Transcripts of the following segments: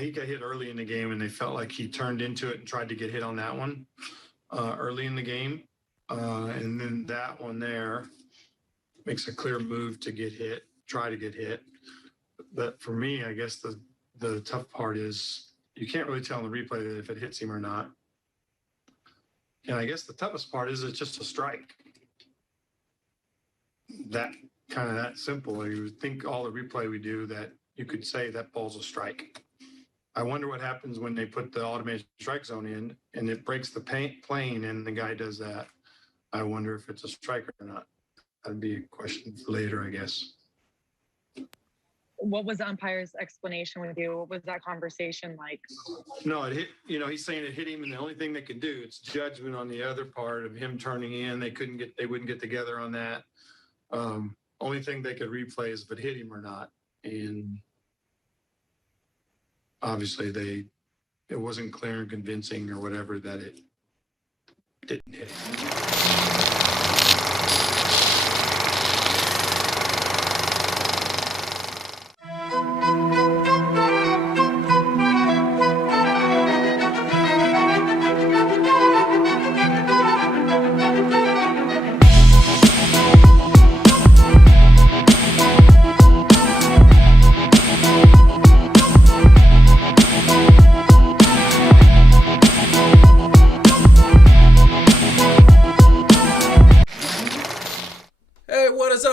he got hit early in the game, and they felt like he turned into it and tried to get hit on that one early in the game. And then that one there makes a clear move to get hit, try to get hit. But for me, I guess the tough part is you can't really tell in the replay if it hits him or not. And I guess the toughest part is it's just a strike. That kind of that simple. You would think all the replay we do that you could say that ball's a strike. I wonder what happens when they put the automated strike zone in and it breaks the plane and the guy does that. I wonder if it's a strike or not. That'd be a question for later, I guess. What was the umpire's explanation with you? What was that conversation like? No, it hit, he's saying it hit him, and the only thing they could do, it's judgment on the other part of him turning in. They wouldn't get together on that. Only thing they could replay is if it hit him or not. And obviously it wasn't clear and convincing or whatever that it didn't hit him.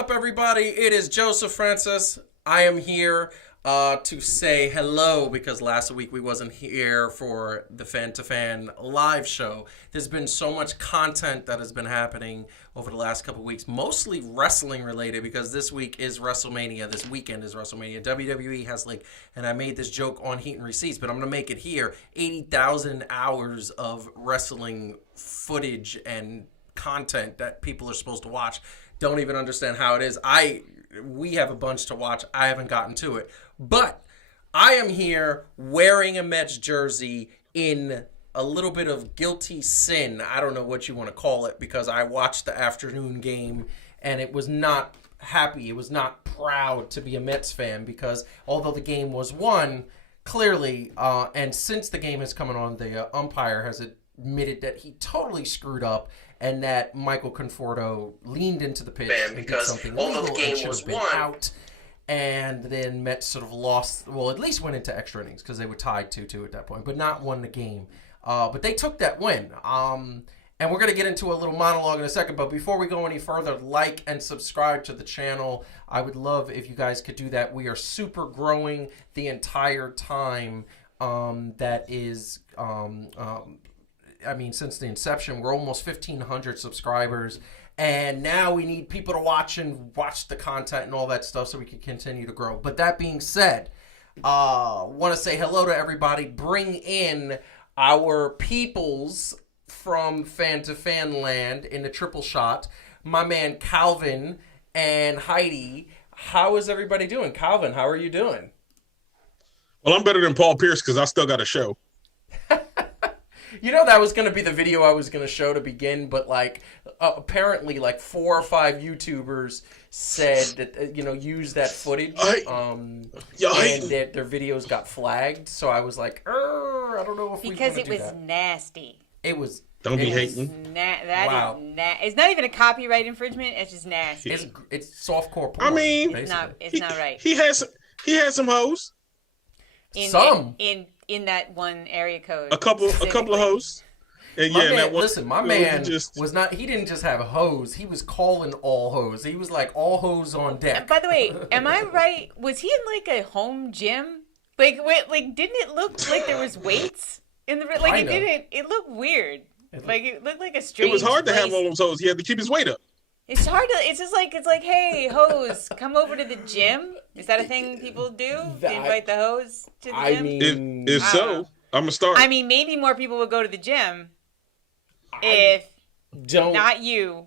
Everybody, it is Joseph Francis. I am here to say hello because last week we wasn't here for the Fan to Fan live show. There's been so much content that has been happening over the last couple of weeks, mostly wrestling related because this week is WrestleMania. This weekend is WrestleMania. WWE has and I made this joke on Heat and Receipts, but I'm going to make it here, 80,000 hours of wrestling footage and content that people are supposed to watch. Don't even understand how it is. We have a bunch to watch. I haven't gotten to it. But I am here wearing a Mets jersey in a little bit of guilty sin. I don't know what you want to call it because I watched the afternoon game and it was not happy. It was not proud to be a Mets fan because although the game was won, clearly, and since the game has come on, the umpire has admitted that he totally screwed up and that Michael Conforto leaned into the pitch and did something illegal and should have been out. And then Mets sort of lost, well, at least went into extra innings because they were tied 2-2 at that point, but not won the game. But they took that win. And we're going to get into a little monologue in a second. But before we go any further, like and subscribe to the channel. I would love if you guys could do that. We are super growing the entire time. That is... since the inception, we're almost 1,500 subscribers, and now we need people to watch the content and all that stuff so we can continue to grow. But that being said, want to say hello to everybody. Bring in our peoples from Fan to Fan land in the triple shot. My man Calvin and Heidi. How is everybody doing? Calvin, how are you doing? Well, I'm better than Paul Pierce because I still got a show. You know, that was going to be the video I was going to show to begin, but apparently 4 or 5 YouTubers said that, use that footage, and their videos got flagged. So I was like, I don't know if we because it was nasty. It was. Don't be hating. Wow. It's not even a copyright infringement. It's just nasty. It's softcore porn. I mean, it's not right. He has some hoes. In that one area code. A couple of hoes. And my man was not. He didn't just have hoes. He was calling all hoes. He was like all hoes on deck. By the way, am I right? Was he in a home gym? Didn't it look like there was weights in the it didn't? It looked weird. It looked like a strange. It was hard place. to have all those hoes. He had to keep his weight up. It's hard to. It's just it's like, hey, hoes, come over to the gym. Is that a thing people do? Invite the hoes to the gym? If so, I'm gonna start. I mean, maybe more people would go to the gym if not you.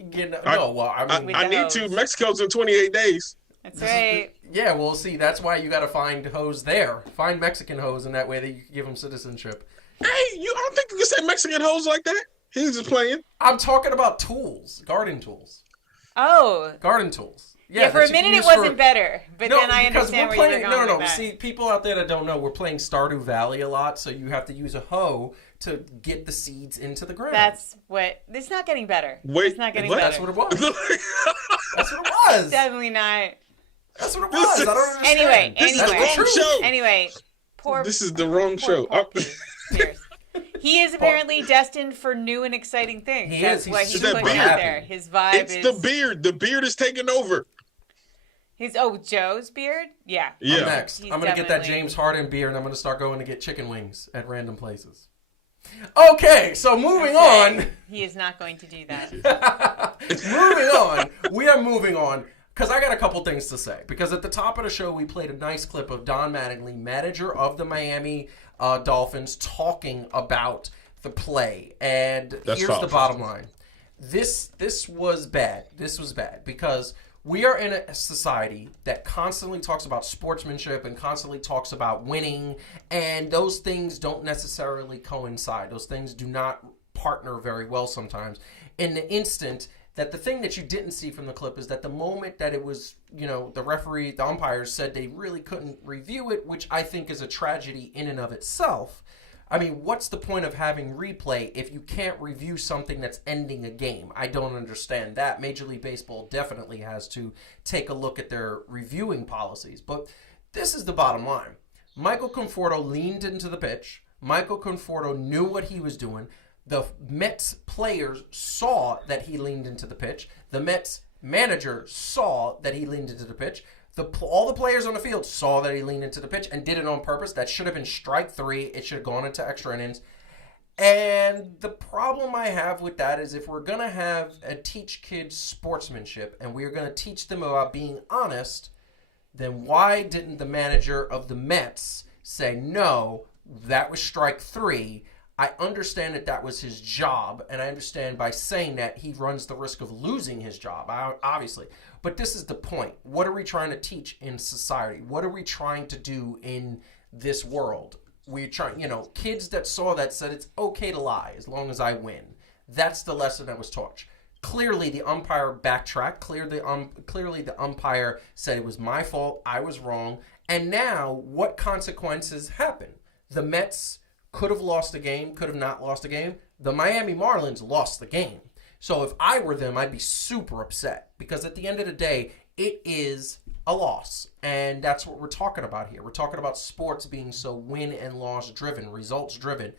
I need to. Mexico's in 28 days. That's right. Yeah, well, see, that's why you got to find hoes there. Find Mexican hoes, and that way you can give them citizenship. Hey, I don't think you can say Mexican hoes like that. He was just playing. I'm talking about tools, garden tools. Oh. Garden tools. Yeah, for a minute it wasn't better, but then I understand where you were going with that. See, people out there that don't know, we're playing Stardew Valley a lot, so you have to use a hoe to get the seeds into the ground. It's not getting better. Wait, it's not getting better. That's what it was. That's what it was. It's definitely not. That's what it was. I don't understand. Anyway. This is the wrong show. Anyway, this is the wrong show. Paul Pierce. He is apparently destined for new and exciting things. That's why he's he's that putting beard. out there. His vibe It's is the beard. The beard is taking over. Joe's beard? Yeah. Yeah. I'm next. He's I'm going to get that definitely- James Harden beer, and I'm going to start going to get chicken wings at random places. Okay, so moving on. He is not going to do that. Moving on. We are moving on. Because I got a couple things to say. Because at the top of the show, we played a nice clip of Don Mattingly, manager of the Miami Dolphins, talking about the play. And here's the bottom line. This was bad. This was bad. Because we are in a society that constantly talks about sportsmanship and constantly talks about winning. And those things don't necessarily coincide. Those things do not partner very well sometimes. In the instant that the thing that you didn't see from the clip is that the moment that it was, the referee, the umpires said they really couldn't review it, which I think is a tragedy in and of itself. I mean, what's the point of having replay if you can't review something that's ending a game? I don't understand that. Major League Baseball definitely has to take a look at their reviewing policies. But this is the bottom line. Michael Conforto leaned into the pitch. Michael Conforto knew what he was doing. The Mets players saw that he leaned into the pitch. The Mets manager saw that he leaned into the pitch. All the players on the field saw that he leaned into the pitch and did it on purpose. That should have been strike 3. It should have gone into extra innings. And the problem I have with that is if we're going to teach kids sportsmanship and we're going to teach them about being honest, then why didn't the manager of the Mets say, no, that was strike 3? I understand that was his job, and I understand by saying that he runs the risk of losing his job, obviously. But this is the point. What are we trying to teach in society? What are we trying to do in this world? We're trying, kids that saw that said it's okay to lie as long as I win. That's the lesson that was taught. Clearly, the umpire backtracked. Clearly, the umpire said it was my fault, I was wrong. And now, what consequences happen? The Mets could have lost the game, could have not lost the game. The Miami Marlins lost the game. So if I were them, I'd be super upset because at the end of the day, it is a loss. And that's what we're talking about here. We're talking about sports being so win and loss driven, results driven.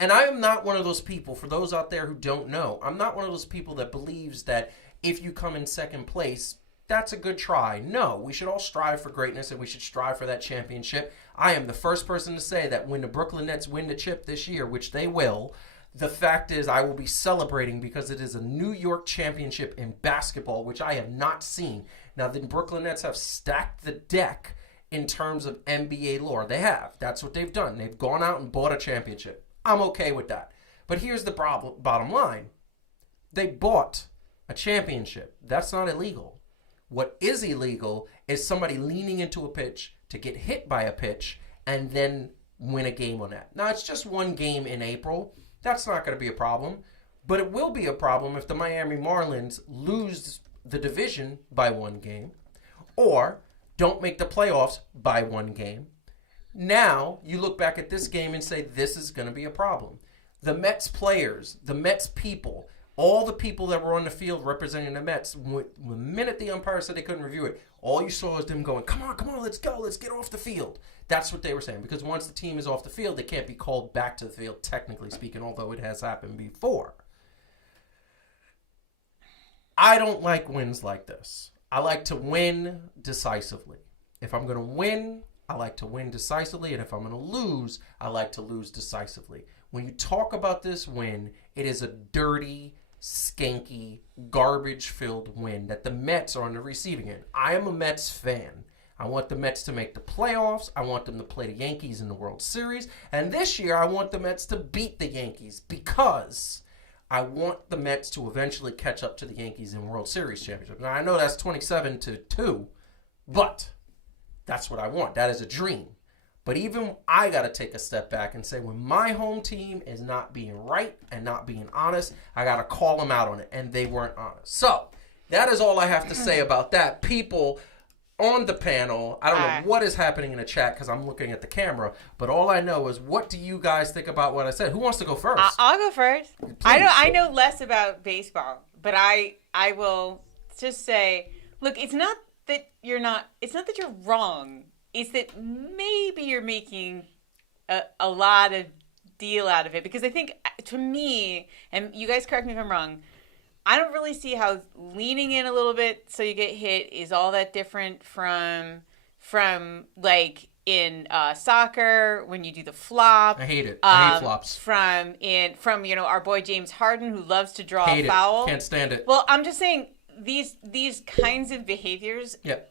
And I am not one of those people, for those out there who don't know, I'm not one of those people that believes that if you come in second place, that's a good try. No, we should all strive for greatness and we should strive for that championship. I am the first person to say that when the Brooklyn Nets win the chip this year, which they will, the fact is I will be celebrating because it is a New York championship in basketball, which I have not seen. Now, the Brooklyn Nets have stacked the deck in terms of NBA lore. They have. That's what they've done. They've gone out and bought a championship. I'm okay with that. But here's the bottom line. They bought a championship. That's not illegal. What is illegal is somebody leaning into a pitch to get hit by a pitch and then win a game on that. Now, it's just one game in April. That's not going to be a problem. But it will be a problem if the Miami Marlins lose the division by one game or don't make the playoffs by one game. Now, you look back at this game and say, this is going to be a problem. The Mets players, the Mets people, all the people that were on the field representing the Mets, the minute the umpire said they couldn't review it, all you saw was them going, come on, let's go, let's get off the field. That's what they were saying, because once the team is off the field, they can't be called back to the field, technically speaking, although it has happened before. I don't like wins like this. I like to win decisively. If I'm going to win, I like to win decisively, and if I'm going to lose, I like to lose decisively. When you talk about this win, it is a dirty, skanky, garbage-filled win that the Mets are on the receiving end. I am a Mets fan. I want the Mets to make the playoffs. I want them to play the Yankees in the World Series. And this year, I want the Mets to beat the Yankees because I want the Mets to eventually catch up to the Yankees in World Series championship. Now, I know that's 27-2, but that's what I want. That is a dream. But even I got to take a step back and say when my home team is not being right and not being honest, I got to call them out on it. And they weren't honest. So That is all I have to say about that. People on the panel, I don't know what is happening in the chat because I'm looking at the camera, but all I know is, what do you guys think about what I said? Who wants to go first? I'll go first. Please. I know less about baseball, but I will just say, look, it's not that you're wrong. It's that maybe you're making a lot of deal out of it, because I think, to me, and you guys correct me if I'm wrong, I don't really see how leaning in a little bit so you get hit is all that different from like in soccer when you do the flop. I hate it. I hate flops. From our boy James Harden, who loves to draw Hate a foul. It. Can't stand it. Well, I'm just saying these kinds of behaviors. Yep.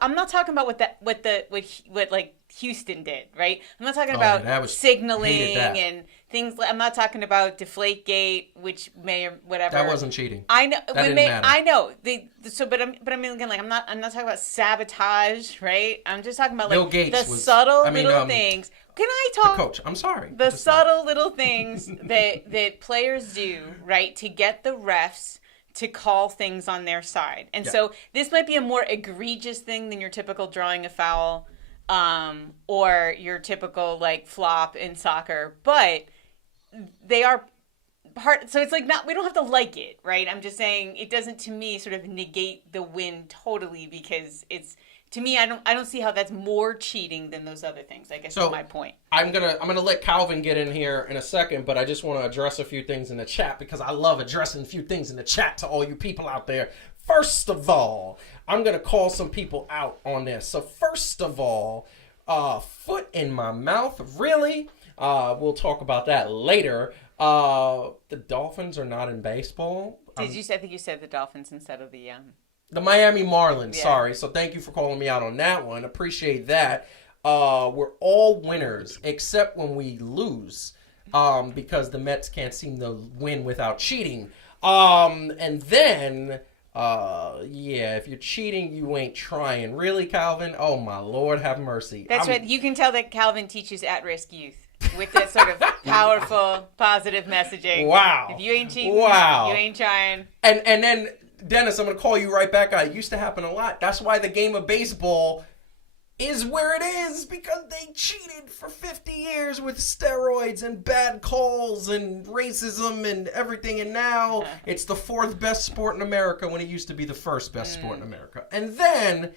I'm not talking about what like Houston did, right? I'm not talking about signaling and things. I'm not talking about Deflategate, which may or whatever. That wasn't cheating. I know. That didn't matter. I know. But I mean, again, like I'm not talking about sabotage, right? I'm just talking about like the subtle little things. Can I talk? The coach. I'm sorry. The subtle little things that players do, right, to get the refs to call things on their side. And so this might be a more egregious thing than your typical drawing a foul or your typical like flop in soccer, but they are part. So it's like, we don't have to like it, right? I'm just saying it doesn't, to me, sort of negate the win totally, because it's, to me, I don't see how that's more cheating than those other things. I guess that's my point. I'm gonna let Calvin get in here in a second, but I just want to address a few things in the chat, because I love addressing a few things in the chat to all you people out there. First of all, I'm gonna call some people out on this. So first of all, foot in my mouth, really? We'll talk about that later. The Dolphins are not in baseball. I think you said the Dolphins instead of the Miami Marlins, sorry. So thank you for calling me out on that one. Appreciate that. We're all winners, except when we lose, because the Mets can't seem to win without cheating. And then, if you're cheating, you ain't trying. Really, Calvin? Oh, my Lord, have mercy. That's right. You can tell that Calvin teaches at-risk youth with that sort of powerful, positive messaging. Wow. If you ain't cheating, you ain't trying. And then, Dennis, I'm going to call you right back out. It used to happen a lot. That's why the game of baseball is where it is, because they cheated for 50 years with steroids and bad calls and racism and everything. And now it's the fourth best sport in America when it used to be the first best sport in America. And then,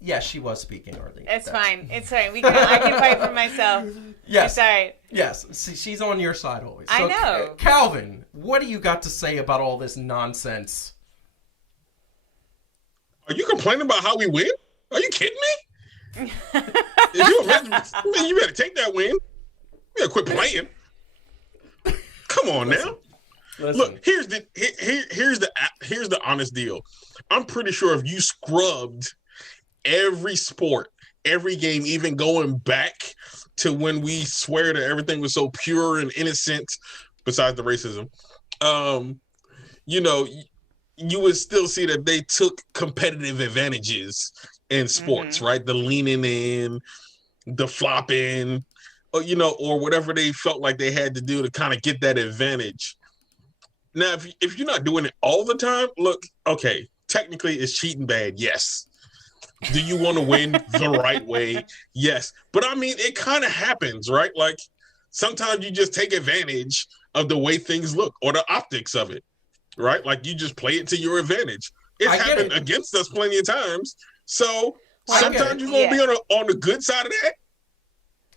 yes, she was speaking earlier. It's fine. It's fine. I can fight for myself. Yes. It's all right. Yes. See, she's on your side always. So, I know. Calvin, what do you got to say about all this nonsense? Are you complaining about how we win? Are you kidding me? You better take that win. You better quit playing. Come on now. Listen. Look, here's the honest deal. I'm pretty sure if you scrubbed every sport, every game, even going back to when we swear that everything was so pure and innocent, besides the racism, you would still see that they took competitive advantages in sports, right? The leaning in, the flopping, or whatever they felt like they had to do to kind of get that advantage. Now, if you're not doing it all the time, look, okay, technically it's cheating bad, yes. Do you want to win the right way? Yes. But I mean, it kind of happens, right? Like sometimes you just take advantage of the way things look or the optics of it, right? Like you just play it to your advantage. It's happened against us plenty of times. So sometimes you're going to be on the good side of that.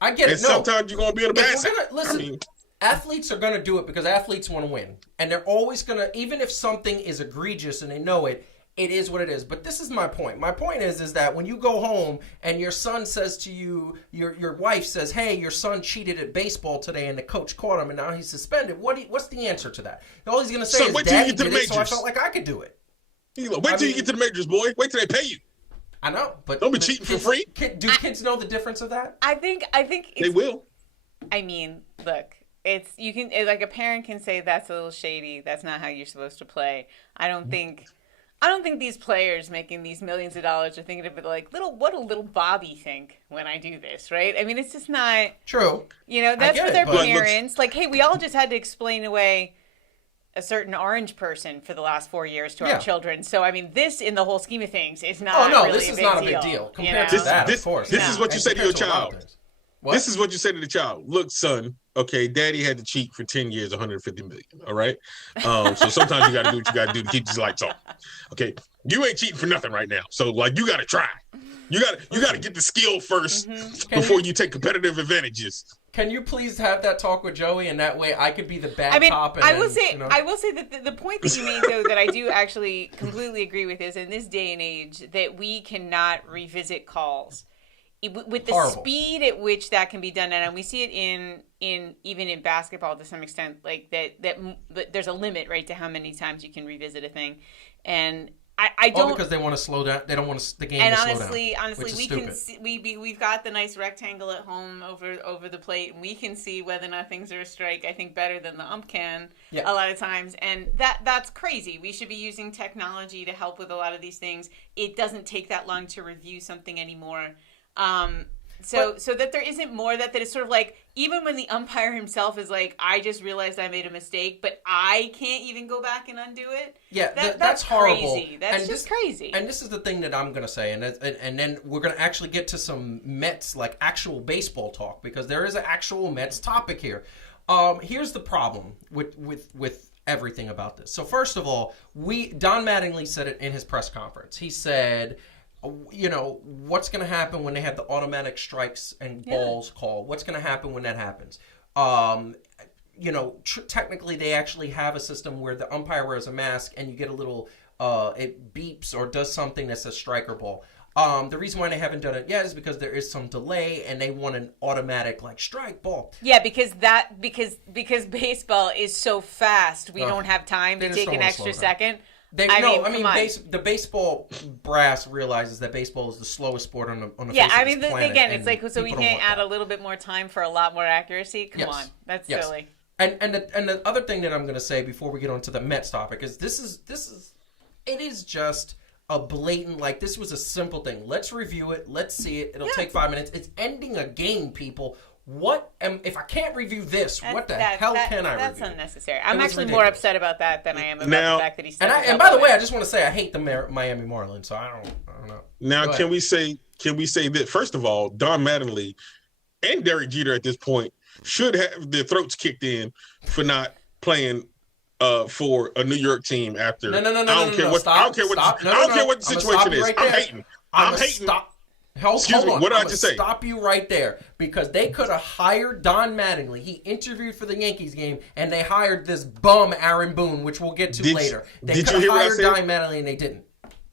I get it. And sometimes you're going to be on the bad side. Listen, athletes are going to do it because athletes want to win. And they're always going to, even if something is egregious and they know it, it is what it is. But this is my point. My point is that when you go home and your son says to you, your wife says, hey, your son cheated at baseball today and the coach caught him and now he's suspended. What's the answer to that? All he's going to say is, Daddy did it, so I felt like I could do it. Wait till you get to the majors, boy. Wait till they pay you. I know, but don't be cheating for free. Do kids know the difference of that? I think they will. I mean, look, like a parent can say that's a little shady. That's not how you're supposed to play. I don't think these players making these millions of dollars are thinking of it like, what will little Bobby think when I do this, right? I mean, it's just not true. That's for their parents. Like, hey, we all just had to explain away a certain orange person for the last 4 years to Yeah. our children. So I mean, this in the whole scheme of things is not. Oh no, really this is not a big deal compared to that. Of course, This is what you say to your child. What? This is what you say to the child. Look, son, okay, daddy had to cheat for 10 years, 150 million. All right. So sometimes you got to do what you got to do to keep these lights on. Okay. You ain't cheating for nothing right now. So like, you got to try. You got to get the skill first before you take competitive advantages. Can you please have that talk with Joey, and that way I could be the bad cop? And I will say that the point that you made, though, that I do actually completely agree with is in this day and age that we cannot revisit calls with the speed at which that can be done, and we see it in even in basketball to some extent, like that there's a limit, right, to how many times you can revisit a thing, and I don't, because they want to slow down. They don't want the game to slow down. And honestly, we can see, we've got the nice rectangle at home over the plate, and we can see whether or not things are a strike. I think better than the ump can a lot of times, and that's crazy. We should be using technology to help with a lot of these things. It doesn't take that long to review something anymore. So that there isn't more that is sort of like, even when the umpire himself is like, I just realized I made a mistake, but I can't even go back and undo it. Yeah, that's horrible. Crazy. That's just crazy. And this is the thing that I'm going to say, and then we're going to actually get to some Mets, like actual baseball talk, because there is an actual Mets topic here. Here's the problem with everything about this. So first of all, Don Mattingly said it in his press conference. He said, you know, what's going to happen when they have the automatic strikes and balls called? What's going to happen when that happens? You know, technically they actually have a system where the umpire wears a mask and you get a little, it beeps or does something that says strike or ball. The reason why they haven't done it yet is because there is some delay and they want an automatic like strike ball. Yeah, because baseball is so fast, we don't have time to take an extra second. The baseball brass realizes that baseball is the slowest sport on the face of this planet. Again, it's like, so we can't add a little bit more time for a lot more accuracy? Come on, that's silly. And the other thing that I'm going to say before we get on to the Mets topic is it is just a blatant, like, this was a simple thing. Let's review it. Let's see it. It'll take 5 minutes. It's ending a game, people. If I can't review this, what the hell can I review? That's unnecessary. I'm actually more upset about that than I am about the fact that he said. And by the way, I just want to say I hate the Miami Marlins, so I don't know. Now, can we say that, first of all, Don Mattingly and Derek Jeter at this point should have their throats kicked in for not playing for a New York team after. No. I don't care what the situation is. I'm hating. Excuse me, what did I just say? Stop you right there, because they could have hired Don Mattingly. He interviewed for the Yankees game, and they hired this bum Aaron Boone, which we'll get to later. They could have hired Don Mattingly, and they didn't.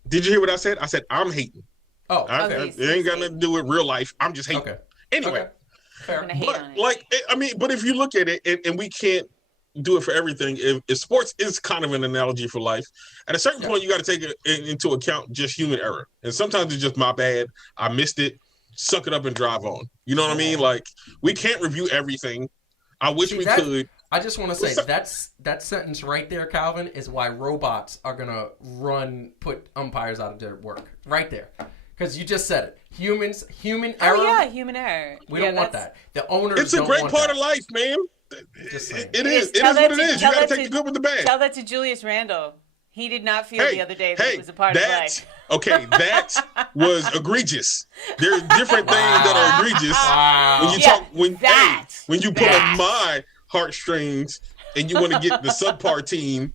Did you hear what I said? I said I'm hating. Oh, it ain't got nothing to do with real life. I'm just hating. Okay. Anyway, fair. But if you look at it, and we can't do it for everything. If sports is kind of an analogy for life, at a certain point you got to take it into account just human error, and sometimes it's just my bad. I missed it. Suck it up and drive on. You know what I mean? Like, we can't review everything. I wish we could. I just want to say that sentence right there, Calvin, is why robots are gonna put umpires out of their work. Right there. Because you just said it. Human error. Oh yeah, human error. We don't want that. The owners. It's a great part of life, man. It is what it is. You got to take the good with the bad. Tell that to Julius Randle. He did not feel the other day that it was a part of life. Okay, that was egregious. There's different things that are egregious. Wow. When you pull on my heartstrings and you want to get the subpar team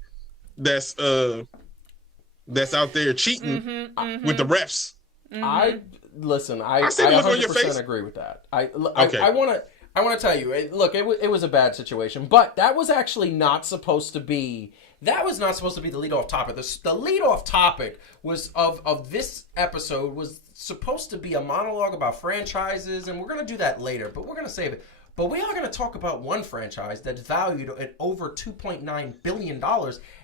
that's out there cheating with the refs. I 100% agree with that. I want to tell you, look, it was a bad situation, but that was actually not supposed to be. That was not supposed to be the leadoff topic. The leadoff topic was of this episode was supposed to be a monologue about franchises, and we're going to do that later, but we're going to save it. But we are going to talk about one franchise that's valued at over $2.9 billion,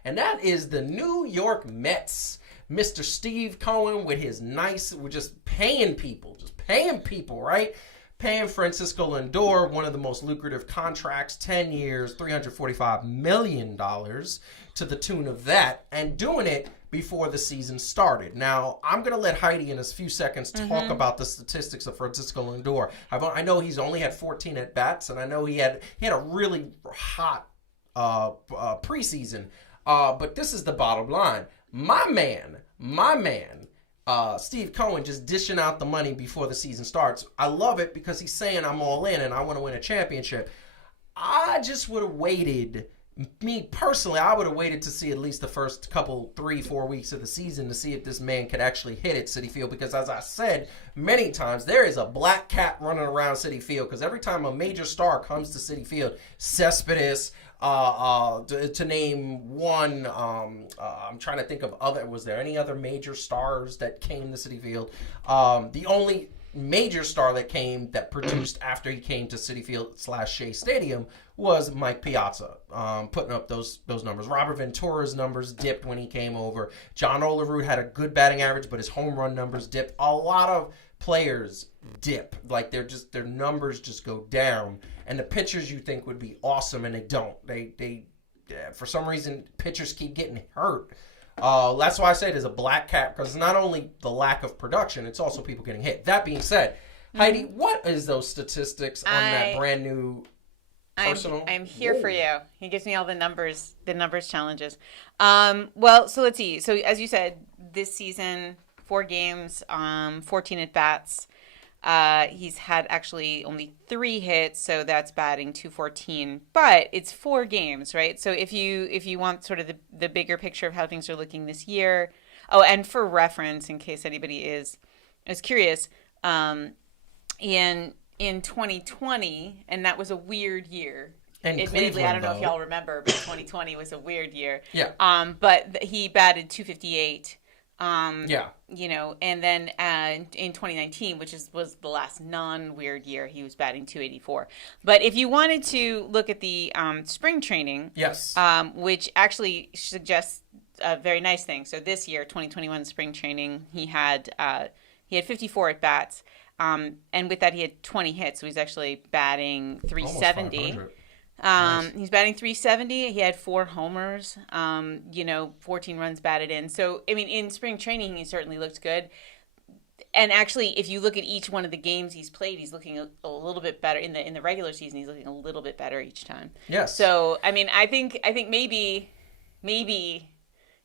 and that is the New York Mets. Mr. Steve Cohen with his we're just paying people, right? Paying Francisco Lindor one of the most lucrative contracts, 10 years, $345 million to the tune of that, and doing it before the season started. Now, I'm going to let Heidi in a few seconds talk about the statistics of Francisco Lindor. I know he's only had 14 at-bats, and I know he had a really hot preseason. But this is the bottom line. My man, Steve Cohen just dishing out the money before the season starts. I love it because he's saying I'm all in and I want to win a championship. I just would have waited. Me personally, I would have waited to see at least the first couple, 3-4 weeks of the season to see if this man could actually hit at Citi Field. Because as I said many times, there is a black cat running around Citi Field. Because every time a major star comes to Citi Field, Cespedes, to name one, I'm trying to think of other. Was there any other major stars that came to Citi Field? The only major star that came that produced after he came to Citi Field / Shea Stadium was Mike Piazza, putting up those numbers. Robert Ventura's numbers dipped when he came over. John Olerud had a good batting average, but his home run numbers dipped. A lot of players dip, like their numbers just go down. And the pitchers you think would be awesome, and they don't. They for some reason pitchers keep getting hurt. That's why I say there's a black cat, because it's not only the lack of production, it's also people getting hit. That being said, Heidi, what is those statistics on that brand new personal? I'm here for you. He gives me all the numbers challenges. Well, so let's see. So as you said, this season, 4 games, 14 at bats. He's had actually only 3 hits, so that's batting .214. But it's 4 games, right? So if you want sort of the bigger picture of how things are looking this year. Oh, and for reference, in case anybody is curious, in 2020, and that was a weird year. And admittedly, Cleveland, I don't know if y'all remember, but 2020 was a weird year. Yeah. But he batted .258. Yeah. You know, and then in 2019, which was the last non-weird year, he was batting .284. But if you wanted to look at the spring training, yes, which actually suggests a very nice thing. So this year, 2021 spring training, he had 54 at bats, and with that he had 20 hits. So he's actually batting .370. Nice. He's batting .370. He had 4 homers, 14 runs batted in. So, I mean, in spring training, he certainly looked good. And actually, if you look at each one of the games he's played, he's looking a little bit better. In the regular season, he's looking a little bit better each time. Yes. So, I mean, I think maybe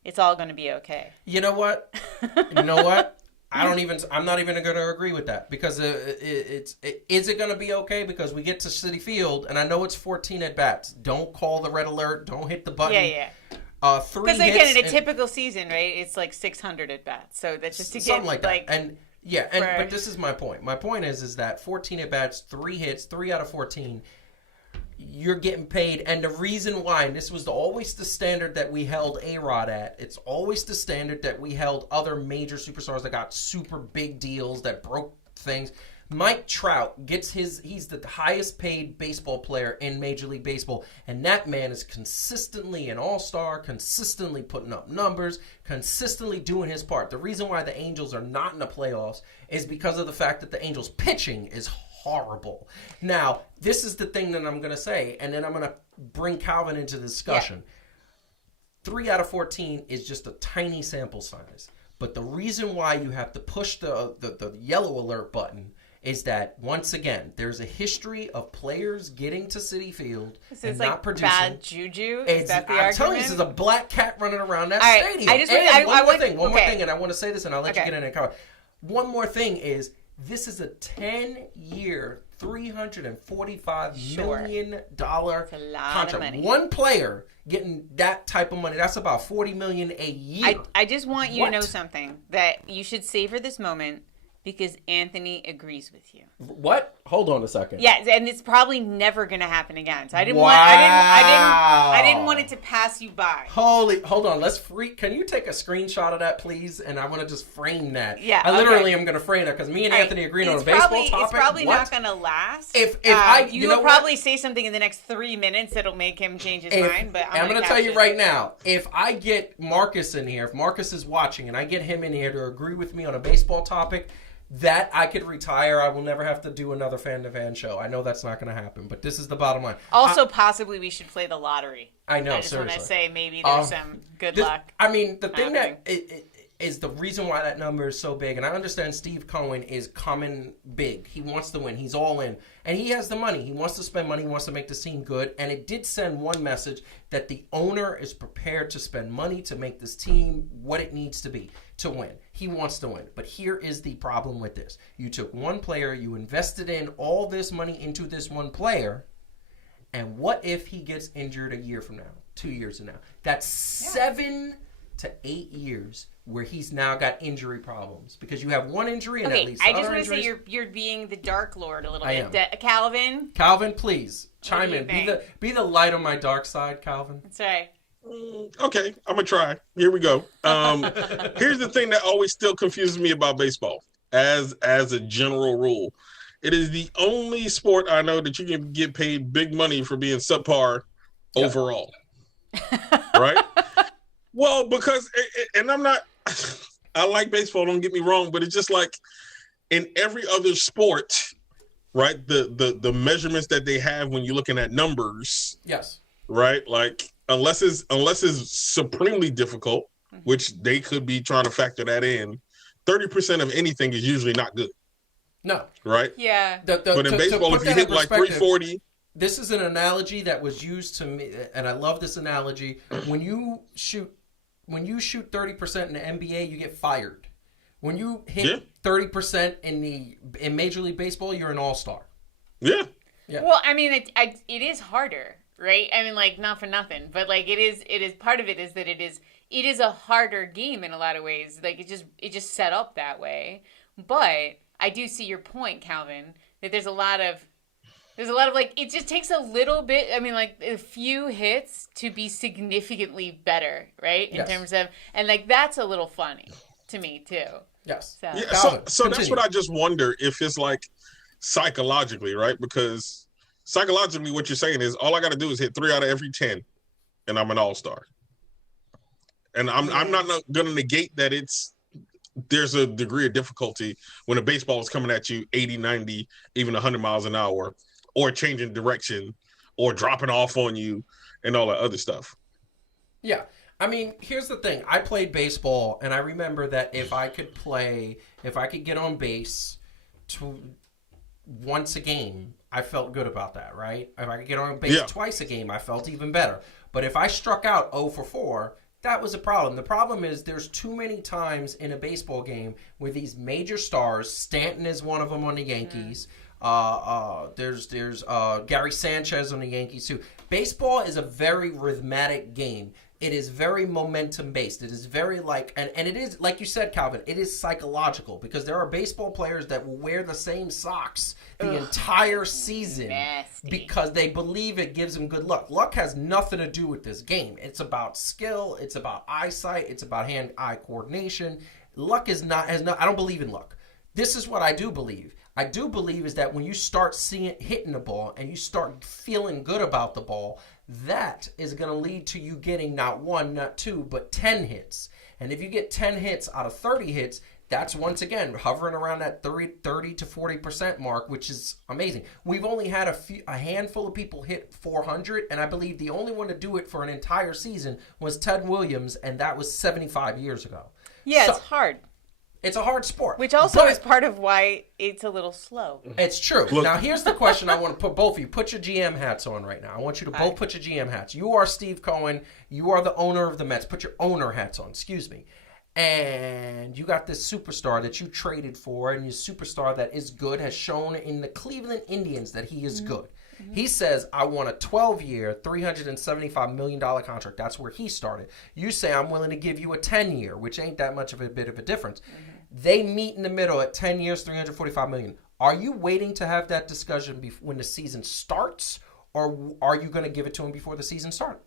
it's all going to be okay. You know what? I'm not even going to agree with that, because is it going to be okay? Because we get to Citi Field, and I know it's 14 at bats. Don't call the red alert. Don't hit the button. Yeah. 3 because hits. again, in a typical season, right? It's like 600 at bats. So that's just to something get like that. And yeah, but this is my point. My point is that 14 at bats, 3 hits, 3 out of 14. You're getting paid, and the reason why, and this was always the standard that we held A-Rod at, it's always the standard that we held other major superstars that got super big deals, that broke things. Mike Trout gets he's the highest paid baseball player in Major League Baseball, and that man is consistently an all-star, consistently putting up numbers, consistently doing his part. The reason why the Angels are not in the playoffs is because of the fact that the Angels' pitching is horrible. Now, this is the thing that I'm going to say, and then I'm going to bring Calvin into the discussion. Yeah. 3 out of 14 is just a tiny sample size. But the reason why you have to push the yellow alert button is that, once again, there's a history of players getting to Citi Field and not producing. Bad juju? Is that the argument? I'm telling you, this is a black cat running around that stadium. One more thing, and I want to say this, and I'll let you get in and cover. One more thing is, this is a 10-year, $345 million contract. One player getting that type of money, that's about $40 million a year. I just want you to know something, that you should savor this moment, because Anthony agrees with you. What? Hold on a second. Yeah, and it's probably never going to happen again. So I didn't want it to pass you by. Hold on. Can you take a screenshot of that, please? And I want to just frame that. Yeah, I literally am going to frame that, because me and Anthony agreed on a baseball topic. It's probably not going to last. You'll probably say something in the next 3 minutes that'll make him change his mind. But I'm going to tell you right now, if I get Marcus in here, if Marcus is watching, and I get him in here to agree with me on a baseball topic, that I could retire. I will never have to do another fan-to-fan show. I know that's not going to happen, but this is the bottom line. Also, possibly we should play the lottery. I know, I just seriously. want to say maybe there's some good luck. I mean, the thing is the reason why that number is so big. And I understand Steve Cohen is coming big. He wants to win. He's all in. And he has the money. He wants to spend money. He wants to make the team good. And it did send one message that the owner is prepared to spend money to make this team what it needs to be to win. He wants to win. But here is the problem with this. You took one player. You invested in all this money into this one player. And what if he gets injured a year from now, 2 years from now? That's 7 to 8 years where he's now got injury problems because you have one injury and at least I other just want to injuries. say you're being the Dark Lord a little I bit. am. Calvin, Please chime do you in. think? Be the light on my dark side, Calvin. that's right. Okay, I'm gonna try. Here we go. Here's the thing that always still confuses me about baseball, as a general rule. It is the only sport I know that you can get paid big money for being subpar overall. Right? Well, because, and I'm not, I like baseball, don't get me wrong, but it's just like in every other sport, right? The measurements that they have when you're looking at numbers, Yes. right? Like unless it's supremely difficult, which they could be trying to factor that in, 30% of anything is usually not good. No. Right? Yeah. But in baseball, if you hit like 340, this is an analogy that was used to me, and I love this analogy. When you shoot 30% in the NBA, you get fired. When you hit 30% in Major League Baseball, you're an all-star. Yeah. Well, I mean, it is harder, right? I mean, like, not for nothing, but like it is part of it is that it is a harder game in a lot of ways. Like it just set up that way. But I do see your point, Calvin, that there's a lot of like, it just takes a little bit, I mean, like a few hits to be significantly better, right? In terms of, and like that's a little funny to me too. Yes. So, yeah, Calvin, so that's continue. what I just wonder if it's like psychologically, right? Because psychologically, what you're saying is all I got to do is hit 3 out of every 10, and I'm an all-star. And I'm not going to negate that there's a degree of difficulty when a baseball is coming at you 80, 90, even 100 miles an hour, or changing direction, or dropping off on you, and all that other stuff. Yeah. I mean, here's the thing. I played baseball, and I remember that if I could get on base once a game, I felt good about that, right? If I could get on base twice a game, I felt even better. But if I struck out 0 for 4, that was a problem. The problem is there's too many times in a baseball game where these major stars, Stanton is one of them on the Yankees. There's Gary Sanchez on the Yankees too. Baseball is a very rhythmic game. It is very momentum based. It is very and it is, like you said, Calvin, it is psychological because there are baseball players that will wear the same socks the entire season because they believe it gives them good luck. Luck has nothing to do with this game. It's about skill. It's about eyesight. It's about hand-eye coordination. Luck I don't believe in luck. This is what I do believe. I do believe is that when you start hitting the ball and you start feeling good about the ball, that is going to lead to you getting not 1, not 2, but 10 hits. And if you get 10 hits out of 30 hits, that's once again hovering around that 30 to 40% mark, which is amazing. We've only had a handful of people hit 400, and I believe the only one to do it for an entire season was Ted Williams, and that was 75 years ago. Yeah, So, it's hard. It's a hard sport. Which also is part of why it's a little slow. It's true. Now, here's the question I want to put both of you. Put your GM hats on right now. I want you to both put your GM hats. You are Steve Cohen. You are the owner of the Mets. Put your owner hats on. Excuse me. And you got this superstar that you traded for, and your superstar that is good has shown in the Cleveland Indians that he is good. He says, I want a 12-year, $375 million contract. That's where he started. You say, I'm willing to give you a 10-year, which ain't that much of a bit of a difference. They meet in the middle at 10 years, $345 million. Are you waiting to have that discussion when the season starts, or are you going to give it to him before the season starts?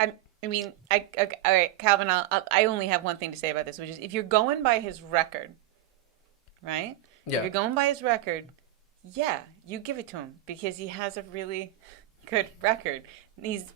All right, Calvin, I only have one thing to say about this, which is if you're going by his record, right? Yeah. If you're going by his record, yeah, you give it to him because he has a really good record. He's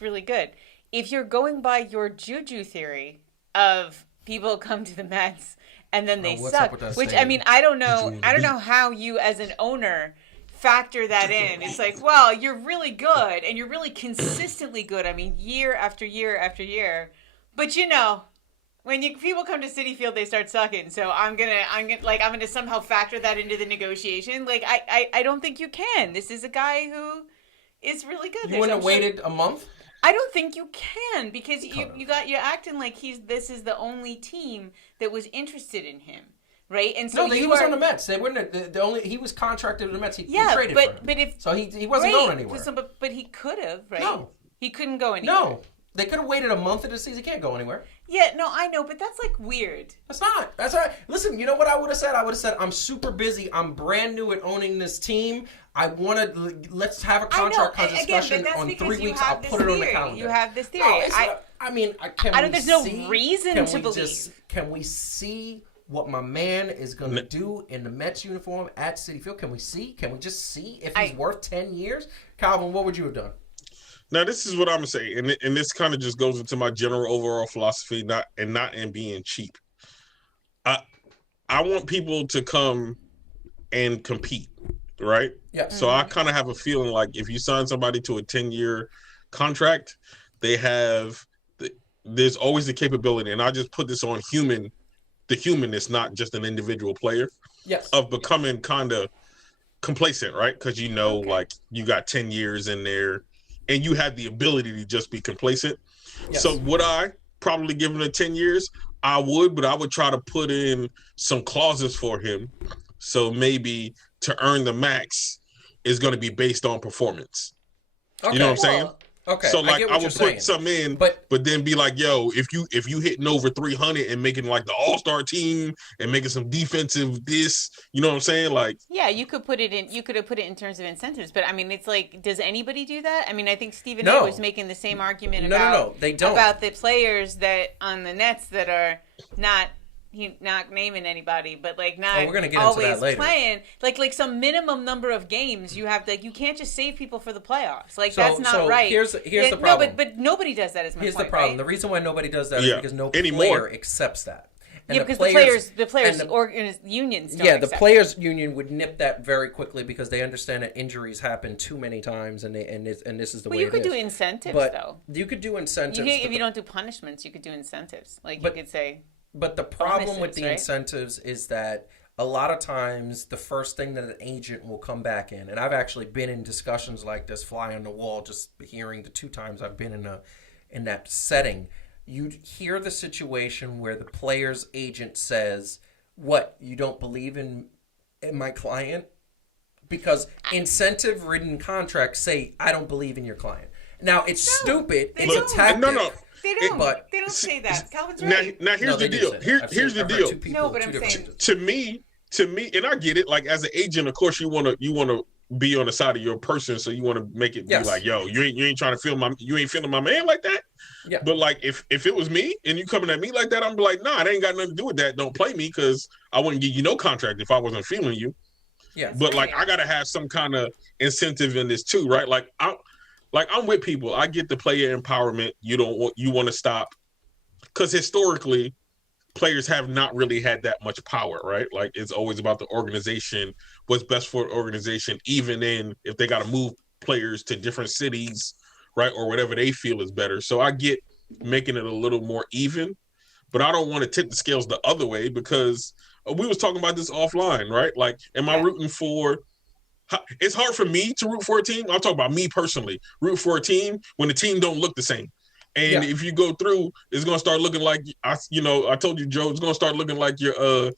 really good. If you're going by your juju theory of people come to the Mets and then they suck, which statement? I mean, I don't know how you as an owner factor that in. It's like, well, you're really good and you're really consistently good. I mean, year after year after year. But when people come to Citi Field, they start sucking. So I'm gonna somehow factor that into the negotiation. Like I don't think you can. This is a guy who is really good. You wouldn't have waited a month? I don't think you can, because you're acting like this is the only team that was interested in him, right? And so he was on the Mets. They wouldn't. He was contracted to the Mets. He traded for him. So he wasn't going anywhere. But he could have, right? No, he couldn't go anywhere. No, they could have waited a month of the season. He can't go anywhere. Yeah, no, I know, but that's like weird. That's not. That's right. Listen, you know what I would have said? I would have said, I'm super busy. I'm brand new at owning this team. I want to, let's have a contract discussion on 3 weeks. I'll put it on the calendar. You have this theory. There's no reason to believe. Can we see what my man is going to do in the Mets uniform at Citi Field? Can we see? Can we just see if he's worth 10 years? Calvin, what would you have done? Now, this is what I'm going to say, and this kind of just goes into my general overall philosophy, not in being cheap. I want people to come and compete, right? Yeah. So I kind of have a feeling like if you sign somebody to a 10-year contract, there's always the capability, and I just put this on the humanness, not just an individual player, yes, of becoming kind of complacent, right? Because like you got 10 years in there, and you have the ability to just be complacent. Yes. So would I probably give him 10 years? I would, but I would try to put in some clauses for him. So maybe to earn the max is going to be based on performance. Okay. You know what I'm saying? Okay. So like I would put some in, but then be like, yo, if you hitting over 300 and making like the all-star team and making some defensive this, you know what I'm saying? Like, yeah, you could put it in. You could have put it in terms of incentives, but I mean, it's like, does anybody do that? I mean, I think Stephen A was making the same argument about they don't. About the players that on the Nets that are not naming anybody, but like not we're gonna get always into that later. Playing like some minimum number of games you have. Like you can't just save people for the playoffs. Like that's not right. Here's the problem. No, but nobody does that. Here's the problem. Right? The reason why nobody does that is because no player accepts that. And because the players unions don't the players union would nip that very quickly because they understand that injuries happen too many times, and this is the way it is. You could do incentives, though. You could do incentives. If you don't do punishments, you could do incentives. Like you could say. But the problem with the incentives is that a lot of times the first thing that an agent will come back in, and I've actually been in discussions like this, fly on the wall, just hearing the 2 times I've been in that setting. You'd hear the situation where the player's agent says, "What, you don't believe in my client?" Because incentive-ridden contracts say, "I don't believe in your client." Now it's stupid. It's a tactic. No. They don't say that. Calvin's right. Now here's the deal. Here's the deal. No, but I'm saying to me, and I get it. Like as an agent, of course, you want to be on the side of your person, so you want to make it be like, yo, you ain't trying to feel you ain't feeling my man like that. Yeah. But like if it was me and you coming at me like that, I'm like, nah, it ain't got nothing to do with that. Don't play me because I wouldn't give you no contract if I wasn't feeling you. Yeah. But like I gotta have some kind of incentive in this too, right? Like I'm with people. I get the player empowerment. You want to stop because historically players have not really had that much power, right? Like it's always about the organization, what's best for the organization, even if they got to move players to different cities, right? Or whatever they feel is better. So I get making it a little more even, but I don't want to tip the scales the other way because we was talking about this offline, right? Like, am I rooting for it's hard for me to root for a team. I'm talking about me personally. Root for a team when the team don't look the same. And if you go through, it's going to start looking like, I told you, Joe, it's going to start looking like your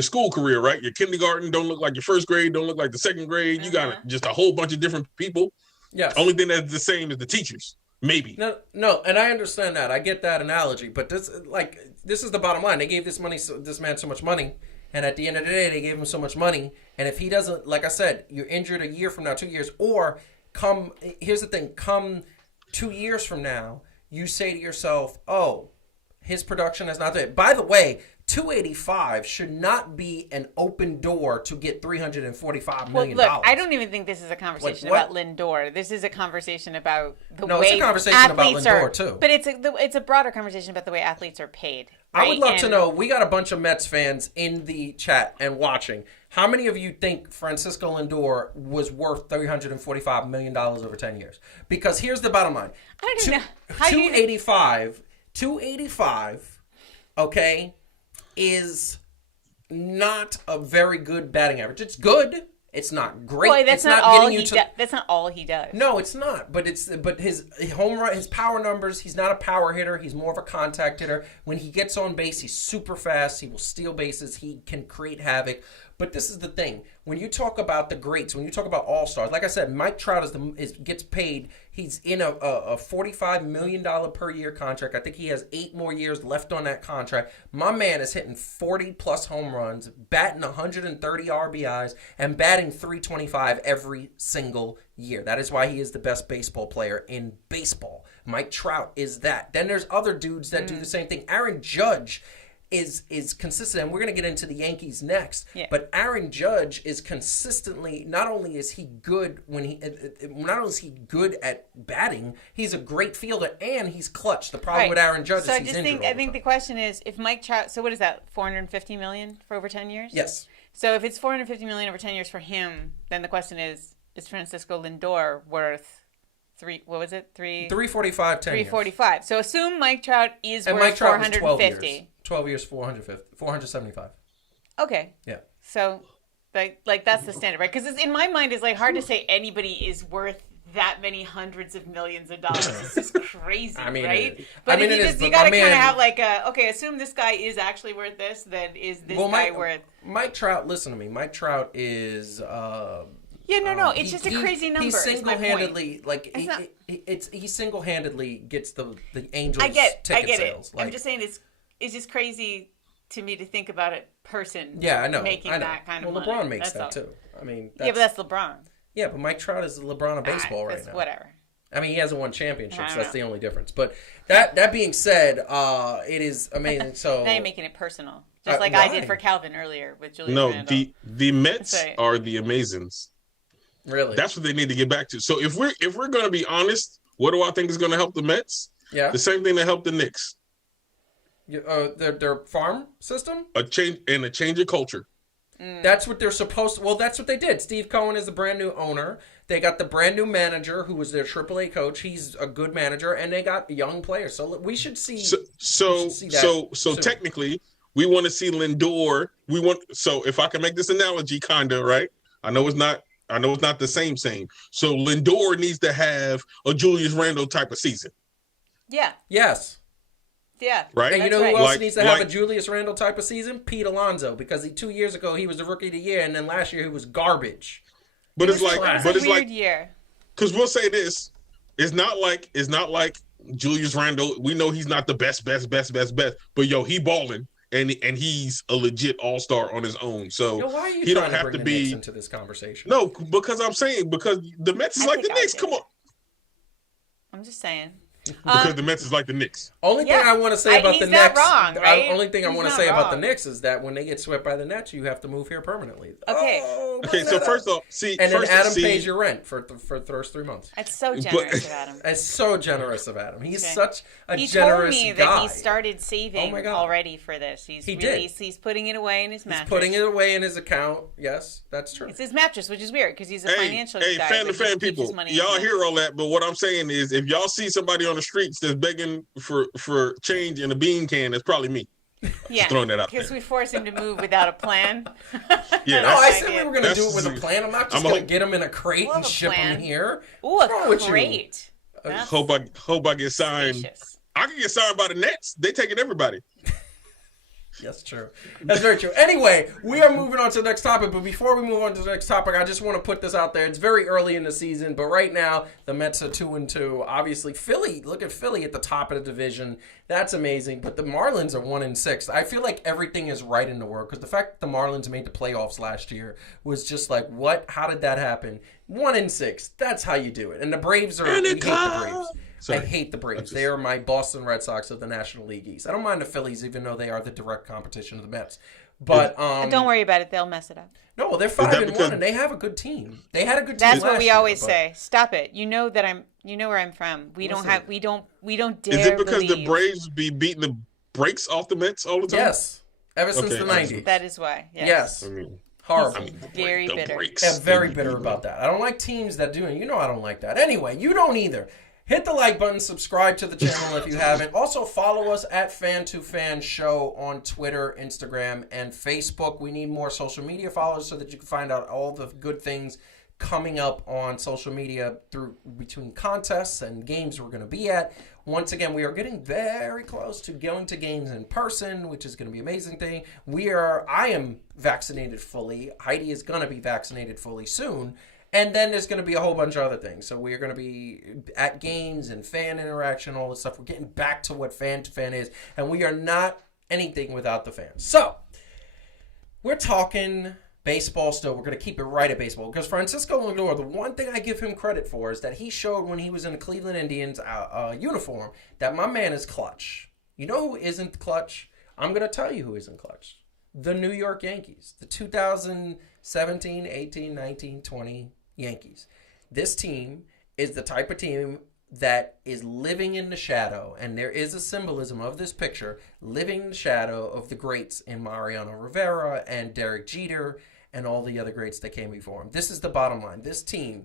school career, right? Your kindergarten don't look like your first grade, don't look like the second grade. You got just a whole bunch of different people. Yes. Only thing that's the same is the teachers, maybe. No, and I understand that. I get that analogy. But this is the bottom line. They gave this man so much money. And at the end of the day, they gave him so much money. And if he doesn't, like I said, you're injured a year from now, 2 years, or here's the thing, come 2 years from now, you say to yourself, oh, his production is not there. By the way, 285 should not be an open door to get $345 million. Look, I don't even think this is a conversation about Lindor. This is a conversation about the way it's a conversation about Lindor too. But it's a broader conversation about the way athletes are paid. Right? I would love to know. We got a bunch of Mets fans in the chat and watching. How many of you think Francisco Lindor was worth $345 million over 10 years? Because here's the bottom line: 285 285, okay, is not a very good batting average. It's good. It's not great. Boy, that's it's not getting all you he to- does. That's not all he does. No, it's not. But his home run, his power numbers. He's not a power hitter. He's more of a contact hitter. When he gets on base, he's super fast. He will steal bases. He can create havoc. But this is the thing: when you talk about the greats, when you talk about all-stars, like I said, Mike Trout gets paid. He's in a $45 million per year contract. I think he has 8 more years left on that contract. My man is hitting 40-plus home runs, batting 130 RBIs, and batting .325 every single year. That is why he is the best baseball player in baseball. Mike Trout is that. Then there's other dudes that do the same thing. Aaron Judge is consistent, and we're going to get into the Yankees next. Yeah. But Aaron Judge is consistently, not only is he good at batting, he's a great fielder and he's clutch. The problem with Aaron Judge is he's injured. I think the question is, if Mike Trout, so what is that, $450 million for over 10 years? Yes. So if it's $450 million over 10 years for him, then the question is Francisco Lindor worth $345 $345. So assume Mike Trout is worth Mike Trout was 450. 12 years, 475. Okay. Yeah. So, like that's the standard, right? Because in my mind, it's like hard to say anybody is worth that many hundreds of millions of dollars. It's just crazy, right? But you got to kind of have like assume this guy is actually worth this. Then is this guy worth? Mike Trout, listen to me. Mike Trout is. It's just a crazy number. He single-handedly, he single-handedly gets the Angels ticket sales. I'm just saying it's just crazy to me to think about a person making that kind of money. LeBron makes that too. I mean, but that's LeBron. Yeah, but Mike Trout is the LeBron of baseball right now. Whatever. I mean, he hasn't won championships. That's the only difference. But that being said, it is amazing. So now you're making it personal, just like I did for Calvin earlier with Julius Randle. The Mets are the Amazings. Really, that's what they need to get back to. So if we're going to be honest, what do I think is going to help the Mets? Yeah, the same thing that helped the Knicks. Their farm system, a change of culture. That's what they're supposed to. Well, that's what they did. Steve Cohen is the brand new owner. They got the brand new manager who was their AAA coach. He's a good manager, and they got young players. So we should see. So technically, we want to see Lindor. So if I can make this analogy, kinda right. I know it's not the same. So Lindor needs to have a Julius Randle type of season. Yeah. Yes. Yeah. Right. And you know who else needs to have a Julius Randle type of season? Pete Alonso, because 2 years ago he was the rookie of the year, and then last year he was garbage. But it's a weird year. Because we'll say this, it's not like Julius Randle. We know he's not the best, but he balling. And he's a legit all-star on his own. So why are you he trying don't to have bring to the be Knicks into this conversation. No, because I'm saying because the Mets is like the Knicks. Come on. I'm just saying. Because the Mets is like the Knicks. Only thing I want to say about the Knicks. Wrong, right? Only thing I want to say about the Knicks is that when they get swept by the Nets, you have to move here permanently. Okay. Okay. So first off, then Adam pays your rent for the first 3 months. That's so generous of Adam. It's so generous of Adam. He's such a generous guy. He told me that he started saving already for this. He's putting it away in his mattress. He's putting it away in his account. Yes, that's true. It's his mattress, which is weird because he's a financial guy. Fan to fan people, y'all hear all that, but what I'm saying is, if y'all see somebody on the streets that's begging for change in a bean can, it's probably me. Yeah, just throwing that out because we forced him to move without a plan. Yeah, no, I said we were going to do it with a plan. I'm not just going to get him in a crate and ship him here. Ooh, a crate. Hope I get signed. Spacious. I can get signed by the Nets. They taking everybody. That's true. That's very true. Anyway, we are moving on to the next topic. But before we move on to the next topic, I just want to put this out there. It's very early in the season, but right now the Mets are 2-2. Obviously, Philly. Look at Philly at the top of the division. That's amazing. But the Marlins are 1-6. I feel like everything is right in the world because the fact that the Marlins made the playoffs last year was just like, what? How did that happen? 1-6. That's how you do it. And the Braves are. We hate the Braves. Sorry. I hate the Braves. They are my Boston Red Sox of the National League East. I don't mind the Phillies, even though they are the direct competition of the Mets. But don't worry about it; they'll mess it up. No, they're 5-1, and they have a good team. They had a good team. That's what we always say. Stop it! You know that You know where I'm from. We don't dare. Is it because the Braves be beating the brakes off the Mets all the time? Yes, ever since the 90s. That is why. Yes. Horrible. Very bitter. I'm very bitter about that. I don't like teams that do it. You know I don't like that. Anyway, you don't either. Hit the like button, subscribe to the channel if you haven't. Also, follow us at Fan2Fan Show on Twitter, Instagram, and Facebook. We need more social media followers so that you can find out all the good things coming up on social media between contests and games we're going to be at. Once again, we are getting very close to going to games in person, which is going to be an amazing thing. I am vaccinated fully. Heidi is going to be vaccinated fully soon. And then there's going to be a whole bunch of other things. So we're going to be at games and fan interaction, all this stuff. We're getting back to what fan to fan is. And we are not anything without the fans. So we're talking baseball still. We're going to keep it right at baseball. Because Francisco Lindor, the one thing I give him credit for is that he showed when he was in the Cleveland Indians uniform that my man is clutch. You know who isn't clutch? I'm going to tell you who isn't clutch. The New York Yankees. The 2017, 18, 19, 20 Yankees. This team is the type of team that is living in the shadow, and there is a symbolism of this picture, living in the shadow of the greats in Mariano Rivera and Derek Jeter and all the other greats that came before him. This is the bottom line. This team,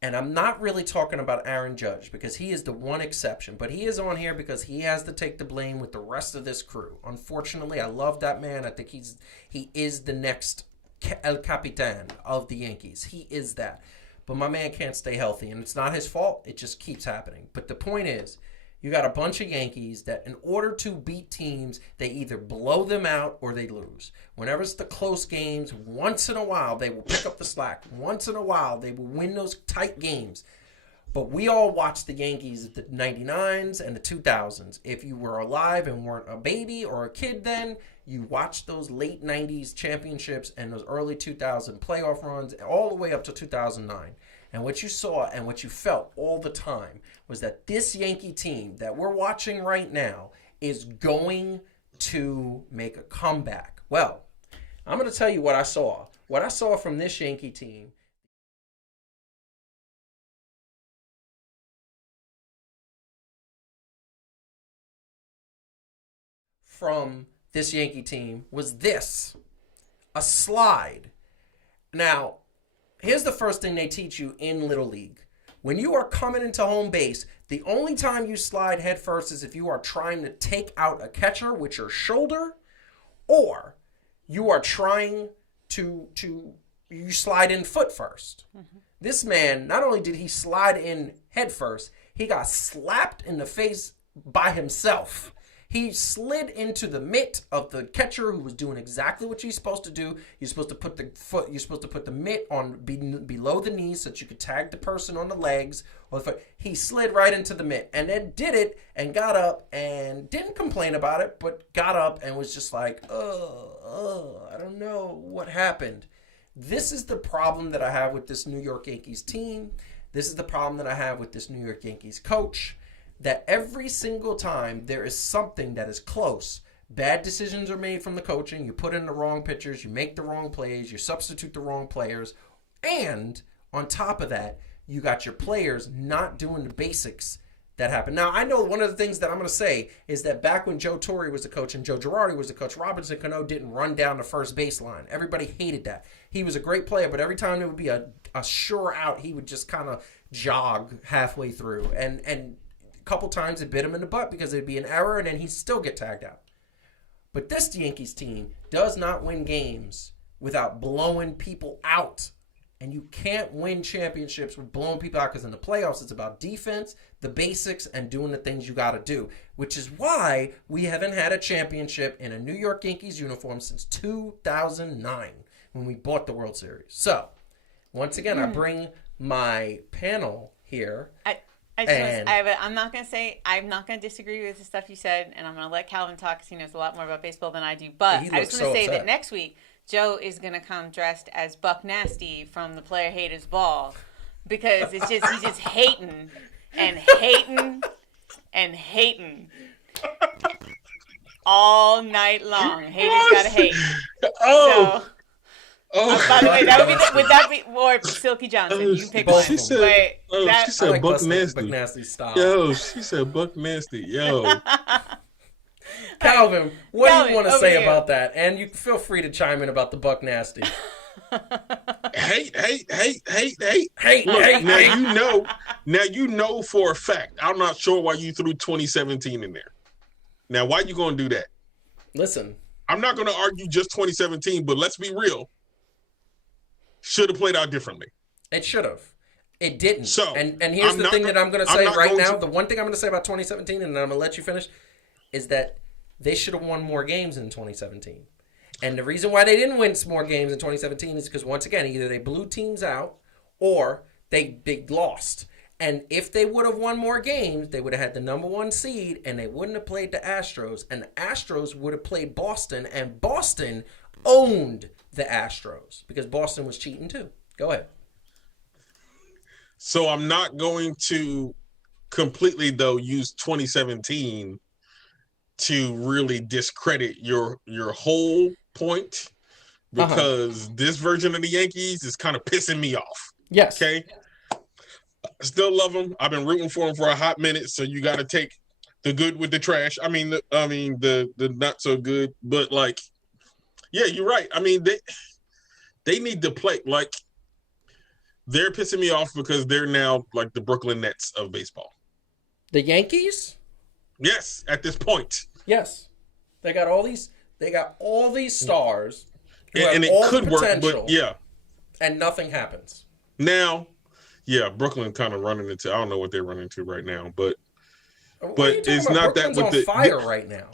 and I'm not really talking about Aaron Judge because he is the one exception, but he is on here because he has to take the blame with the rest of this crew. Unfortunately, I love that man. I think he is the next El Capitan of the Yankees. He is that. But my man can't stay healthy, and it's not his fault. It just keeps happening. But the point is, you got a bunch of Yankees that in order to beat teams, they either blow them out or they lose. Whenever it's the close games, once in a while, they will pick up the slack. Once in a while, they will win those tight games. But we all watched the Yankees at the 99s and the 2000s. If you were alive and weren't a baby or a kid then, you watched those late 90s championships and those early 2000 playoff runs all the way up to 2009. And what you saw and what you felt all the time was that this Yankee team that we're watching right now is going to make a comeback. Well, I'm going to tell you what I saw. What I saw from this Yankee team was this: a slide. Now, here's the first thing they teach you in Little League. When you are coming into home base, the only time you slide head first is if you are trying to take out a catcher with your shoulder, or you are trying to you slide in foot first. Mm-hmm. This man, not only did he slide in head first, he got slapped in the face by himself. He slid into the mitt of the catcher who was doing exactly what you're supposed to do. You're supposed to put the mitt on below the knees so that you could tag the person on the legs or the foot. He slid right into the mitt and then did it and got up and didn't complain about it, but got up and was just like, I don't know what happened. This is the problem that I have with this New York Yankees team. This is the problem that I have with this New York Yankees coach. That every single time there is something that is close, bad decisions are made from the coaching, you put in the wrong pitchers, you make the wrong plays, you substitute the wrong players, and on top of that, you got your players not doing the basics that happen. Now, I know one of the things that I'm going to say is that back when Joe Torre was the coach and Joe Girardi was the coach, Robinson Cano didn't run down the first baseline. Everybody hated that. He was a great player, but every time there would be a sure out, he would just kind of jog halfway through. And couple times it bit him in the butt because it'd be an error and then he'd still get tagged out. But this Yankees team does not win games without blowing people out. And you can't win championships with blowing people out because in the playoffs it's about defense, the basics, and doing the things you got to do. Which is why we haven't had a championship in a New York Yankees uniform since 2009 when we bought the World Series. So, once again, I bring my panel here. I'm not going to disagree with the stuff you said, and I'm going to let Calvin talk because he knows a lot more about baseball than I do. But I just want to say that next week, Joe is going to come dressed as Buck Nasty from The Player Haters Ball because he's just hating and hating and hating all night long. Haters got to hate. Oh. So, by the way, would that be or Silky Johnson? You can pick one. She said, she said like Buck Nasty. Buck Nasty style. Yo, she said Buck Nasty. Yo. Calvin, what do you want to say about that? And you feel free to chime in about the Buck Nasty. Hate. Look, now Now, you know for a fact, I'm not sure why you threw 2017 in there. Now, why you going to do that? Listen, I'm not going to argue just 2017, but let's be real. Should have played out differently. it should have. It didn't. So, and here's the thing that I'm going to say right now. The one thing I'm going to say about 2017, and then I'm going to let you finish, is that they should have won more games in 2017. And the reason why they didn't win more games in 2017 is because, once again, either they blew teams out or they lost. And if they would have won more games, they would have had the number 1 seed, and they wouldn't have played the Astros. And the Astros would have played Boston, and Boston owned the Astros because Boston was cheating too. Go ahead. So I'm not going to completely, though, use 2017 to really discredit your whole point, because this version of the Yankees is kind of pissing me off. Yes. Okay. I still love them. I've been rooting for them for a hot minute. So you got to take the good with the trash. I mean the not so good, but like, yeah, you're right. I mean, they need to play. Like, they're pissing me off because they're now like the Brooklyn Nets of baseball. The Yankees? Yes, at this point. Yes. They got all these stars. And it could work, but yeah. And nothing happens. Now, yeah, Brooklyn kind of running into, I don't know what they're running into right now, but it's not Brooklyn's that with on fire right now.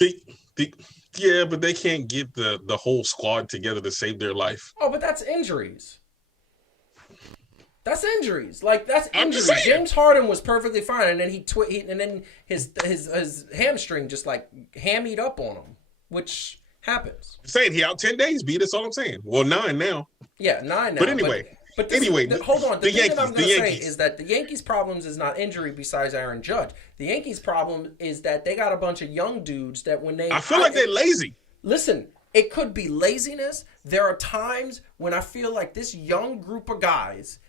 Yeah, but they can't get the whole squad together to save their life. Oh, but that's injuries. That's injuries. Like, that's I'm injuries. just saying. James Harden was perfectly fine, and then and then his hamstring just like hammied up on him, which happens. I'm saying he out 10 days, B. That's all I'm saying. Well, 9 now. Yeah, 9 now. But anyway. But hold on. The thing that I'm going to say is that the Yankees' problems is not injury besides Aaron Judge. The Yankees' problem is that they got a bunch of young dudes that when they... I feel like they're lazy. Listen, it could be laziness. There are times when I feel like this young group of guys,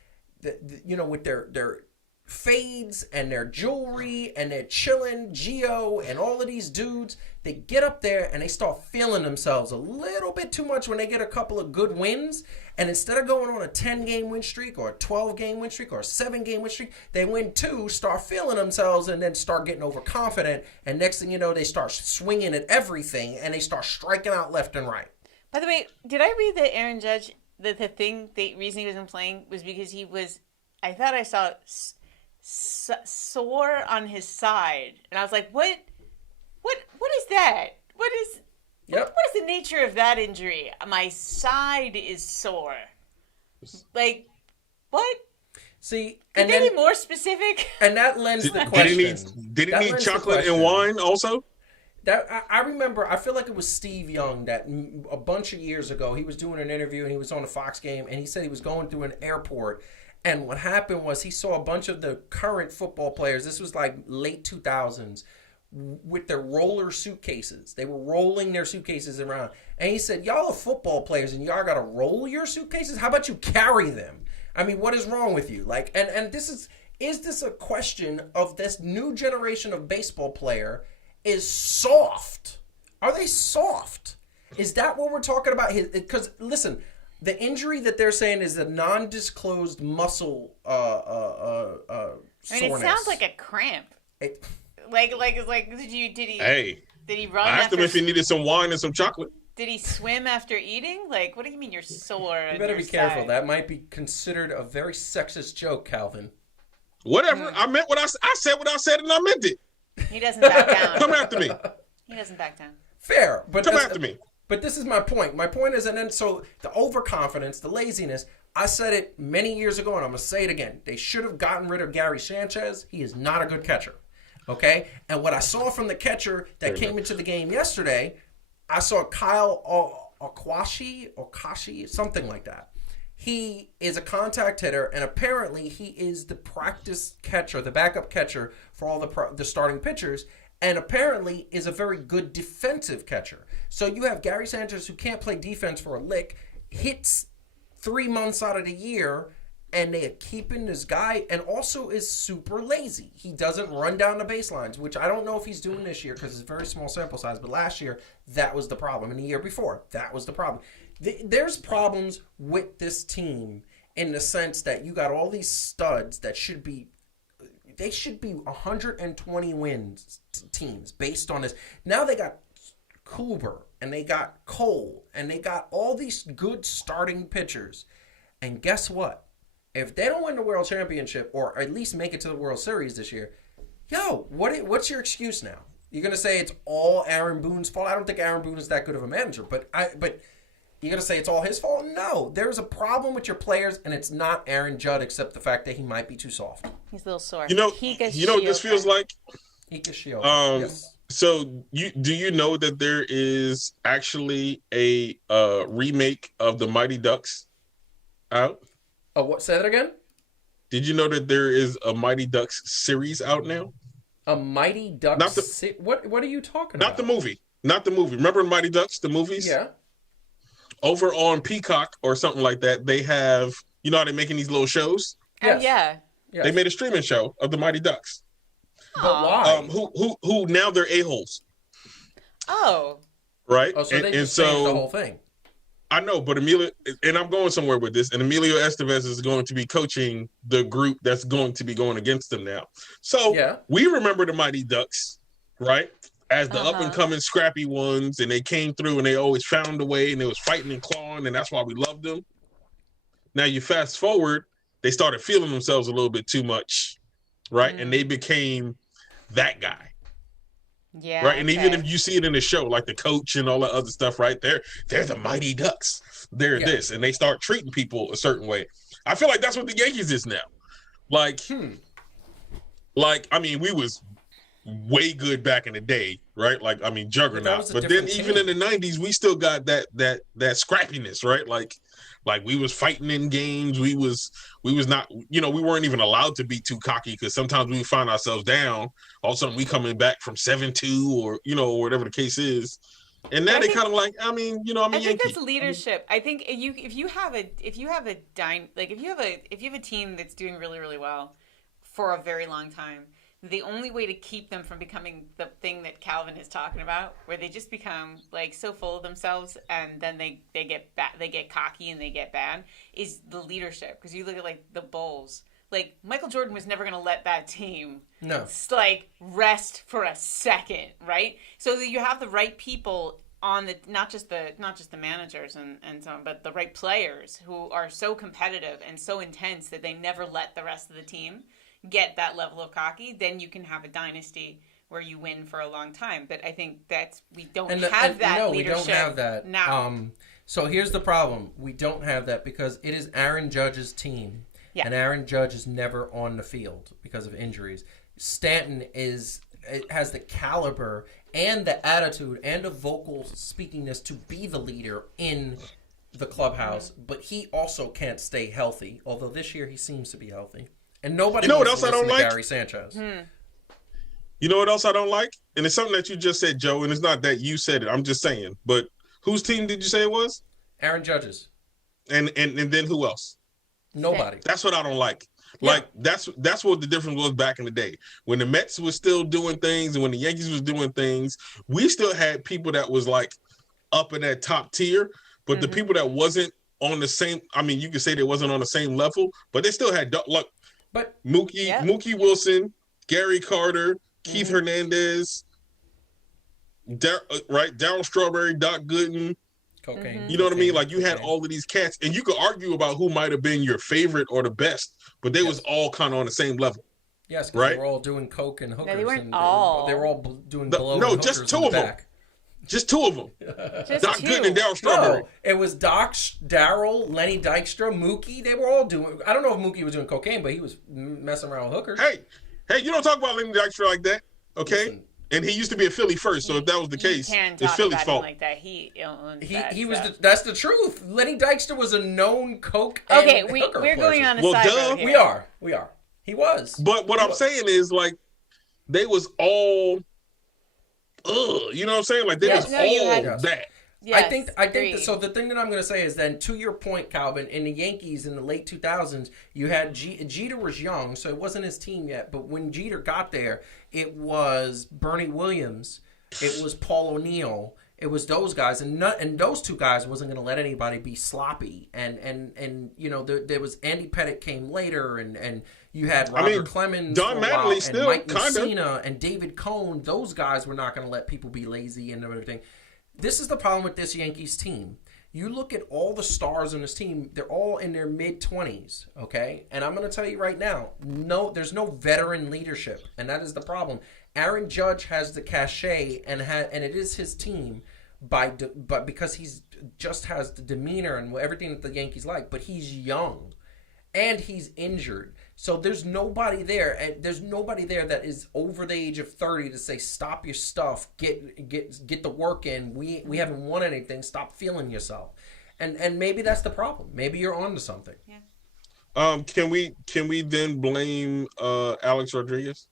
with their fades and their jewelry and they're chilling, Gio and all of these dudes, they get up there and they start feeling themselves a little bit too much when they get a couple of good wins. And instead of going on a 10-game win streak or a 12-game win streak or a 7-game win streak, they win 2, start feeling themselves, and then start getting overconfident. And next thing you know, they start swinging at everything and they start striking out left and right. By the way, did I read that Aaron Judge, the reason he wasn't playing was because he was, I thought I saw sore on his side. And I was like, what is that? What is the nature of that injury? My side is sore. Like, what? See, Could they be more specific? And that lends the question. Did he need chocolate and wine also? That I remember, I feel like it was Steve Young that a bunch of years ago, he was doing an interview and he was on a Fox game and he said he was going through an airport. And what happened was he saw a bunch of the current football players, this was like late 2000s, with their roller suitcases. They were rolling their suitcases around. And he said, y'all are football players and y'all got to roll your suitcases? How about you carry them? I mean, what is wrong with you? Like, and this is this a question of this new generation of baseball player is soft? Are they soft? Is that what we're talking about? Because, listen, the injury that they're saying is a non-disclosed muscle soreness. I mean, it sounds like a cramp. Like did he run? I asked him if he needed some wine and some chocolate. Did he swim after eating? Like, what do you mean you're sore? You better be careful. That might be considered a very sexist joke, Calvin. Whatever. I meant what I said. What I said, and I meant it. He doesn't back down. Come after me. He doesn't back down. Fair, but come after me. But this is my point. My point is, and then so the overconfidence, the laziness. I said it many years ago, and I'm gonna say it again. They should have gotten rid of Gary Sanchez. He is not a good catcher. Okay, and what I saw from the catcher that came into the game yesterday, I saw Kyle Okashi, something like that. He is a contact hitter, and apparently he is the practice catcher, the backup catcher for all the starting pitchers, and apparently is a very good defensive catcher. So you have Gary Sanchez, who can't play defense for a lick, hits 3 months out of the year, and they are keeping this guy, and also is super lazy. He doesn't run down the baselines, which I don't know if he's doing this year because it's a very small sample size, but last year, that was the problem. And the year before, that was the problem. There's problems with this team in the sense that you got all these studs that should be they should be 120 wins teams based on this. Now they got Kluber and they got Cole and they got all these good starting pitchers. And guess what? If they don't win the World Championship or at least make it to the World Series this year, what's your excuse now? You're gonna say it's all Aaron Boone's fault? I don't think Aaron Boone is that good of a manager, but you're gonna say it's all his fault? No, there's a problem with your players, and it's not Aaron Judd, except the fact that he might be too soft. He's a little sore. You know what this feels like? Yes. So do you know that there is actually a remake of the Mighty Ducks out? Oh, what? Say that again? Did you know that there is a Mighty Ducks series out now? A Mighty Ducks? What are you talking about? Not the movie. Not the movie. Remember Mighty Ducks, the movies? Yeah. Over on Peacock or something like that, they have, you know how they're making these little shows? Yes. Oh, yeah. Yes. They made a streaming show of the Mighty Ducks. But why? Who now they're a-holes. Oh. Right? Oh, so they just changed the whole thing. I know, but Emilio, and I'm going somewhere with this, and Emilio Estevez is going to be coaching the group that's going to be going against them now. So we remember the Mighty Ducks, right? As the up-and-coming scrappy ones, and they came through, and they always found a way, and they was fighting and clawing, and that's why we loved them. Now you fast forward, they started feeling themselves a little bit too much, right? And they became that guy. Yeah. Right. And even if you see it in the show, like the coach and all that other stuff, right? They're the Mighty Ducks. They're this. And they start treating people a certain way. I feel like that's what the Yankees is now. Like, I mean, we was way good back in the day, right? Like, I mean, juggernaut. But then even in the 90s, we still got that scrappiness, right? Like we was fighting in games. We was not, we weren't even allowed to be too cocky because sometimes we find ourselves down. All of a sudden we coming back from 7-2 or, whatever the case is. And now they kind of like, I think Yankee. That's leadership. I think if you have a team that's doing really, really well for a very long time, the only way to keep them from becoming the thing that Calvin is talking about, where they just become like so full of themselves and then they get cocky and they get bad, is the leadership. Because you look at like the Bulls, like Michael Jordan was never going to let that team rest for a second, right? So that you have the right people on the not just the managers and so on, but the right players who are so competitive and so intense that they never let the rest of the team get that level of cocky. Then you can have a dynasty where you win for a long time. But I think we don't have that leadership. We don't have that now. So here's the problem: we don't have that because it is Aaron Judge's team, and Aaron Judge is never on the field because of injuries. Stanton has the caliber and the attitude and the vocal speakingness to be the leader in the clubhouse, but he also can't stay healthy. Although this year he seems to be healthy. And nobody what else I don't like? Gary Sanchez. You know what else I don't like? And it's something that you just said, Joe, and it's not that you said it. I'm just saying. But whose team did you say it was? Aaron Judge's. And then who else? Nobody. That's what I don't like. Like that's what the difference was back in the day. When the Mets was still doing things and when the Yankees was doing things, we still had people that was like up in that top tier, but the people that wasn't on the same, I mean, you could say they wasn't on the same level, but they still had Mookie Wilson, Gary Carter, Keith Hernandez, Darryl Strawberry, Doc Gooden. Cocaine. You know what I mean? Like you had all of these cats, and you could argue about who might have been your favorite or the best, but they was all kind of on the same level. Yes, because they were all doing coke and hookers. No, they weren't all. They were all doing blow. No, just two of them. Just two of them. Doc Gooden and Darryl Strawberry. No, it was Doc, Darryl, Lenny Dykstra, Mookie. They were all doing. I don't know if Mookie was doing cocaine, but he was messing around with hookers. Hey, you don't talk about Lenny Dykstra like that, okay? Listen, and he used to be a Philly first, so if that was the case, it's Philly's fault. Like that. He was. That's the truth. Lenny Dykstra was a known coke. Okay, and we're going on a side road here. We are. He was. But what I'm saying is, like, they was all, you know what I'm saying? Like they was all that. Yes, I think so. The thing that I'm going to say is then, to your point, Calvin, in the Yankees in the late 2000s, you had Jeter was young, so it wasn't his team yet. But when Jeter got there, it was Bernie Williams, it was Paul O'Neill, it was those guys, and those two guys wasn't going to let anybody be sloppy. And there was Andy Pettitte came later, and You had Roger mean, Clemens Don for a while, Mattingly and still Mike kinda. Mussina and David Cohn. Those guys were not going to let people be lazy and everything. This is the problem with this Yankees team. You look at all the stars on this team, they're all in their mid-20s, okay? And I'm going to tell you right now, there's no veteran leadership, and that is the problem. Aaron Judge has the cachet, and it is his team, but because he's just has the demeanor and everything that the Yankees like, but he's young, and he's injured. So there's nobody there, and there's nobody there that is over the age of 30 to say, stop your stuff, get the work in. We haven't won anything. Stop feeling yourself, and maybe that's the problem. Maybe you're onto something. Yeah. Can we then blame Alex Rodriguez?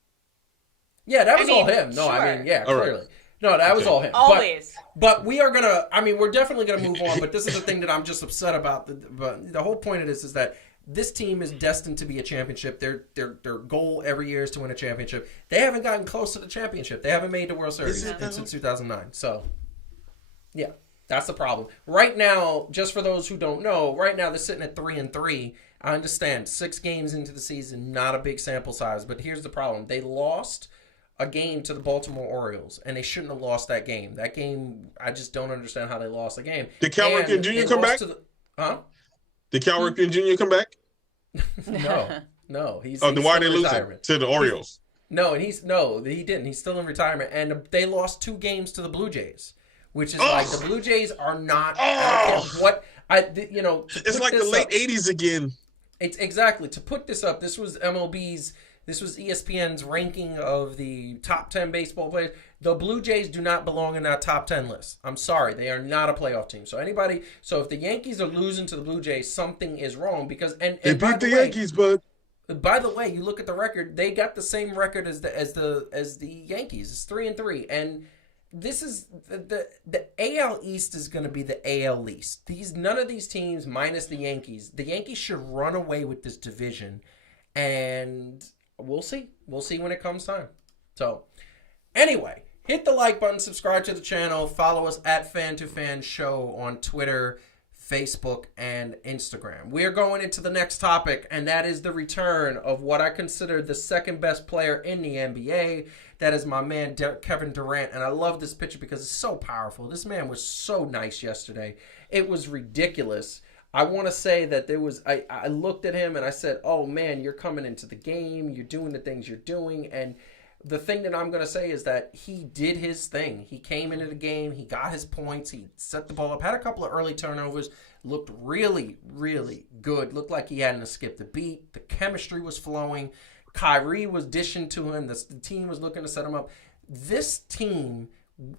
Yeah, that was all mean, him. No, sure. I mean, yeah, All right. clearly. No, that was all him. Always. But we are gonna. I mean, we're definitely gonna move on. But this is the thing that I'm just upset about. But the whole point of this is that this team is destined to be a championship. Their goal every year is to win a championship. They haven't gotten close to the championship. They haven't made the World Series since 2009. So, yeah, that's the problem. Right now, just for those who don't know, right now they're sitting at 3-3. I understand 6 games into the season, not a big sample size. But here's the problem: they lost a game to the Baltimore Orioles, and they shouldn't have lost that game. That game, I just don't understand how they lost the game. Did Cal Ripken Jr. come back? Did Cal Ripken Jr. come back? No. He's then why did they lose retirement. to the Orioles? He didn't. He's still in retirement, and they lost 2 games to the Blue Jays, which is like the Blue Jays are not. It's like the late '80s again. It's exactly to put this up. This was MLB's. This was ESPN's ranking of the top 10 baseball players. The Blue Jays do not belong in that top 10 list. I'm sorry. They are not a playoff team. So if the Yankees are losing to the Blue Jays, something is wrong because they beat the Yankees, bud. By the way, you look at the record, they got the same record as the Yankees. It's 3-3. And this is the AL East is going to be the AL East. None of these teams minus the Yankees. The Yankees should run away with this division, and we'll see. We'll see when it comes time. So, anyway, hit the like button, subscribe to the channel, follow us at Fan2Fan Show on Twitter, Facebook, and Instagram. We are going into the next topic, and that is the return of what I consider the second best player in the NBA. That is my man, Kevin Durant, and I love this picture because it's so powerful. This man was so nice yesterday. It was ridiculous. I want to say that I looked at him and I said, oh man, you're coming into the game. You're doing the things you're doing. And the thing that I'm going to say is that he did his thing. He came into the game. He got his points. He set the ball up, had a couple of early turnovers, looked really, really good. Looked like he hadn't skipped a beat. The chemistry was flowing. Kyrie was dishing to him. The team was looking to set him up. This team,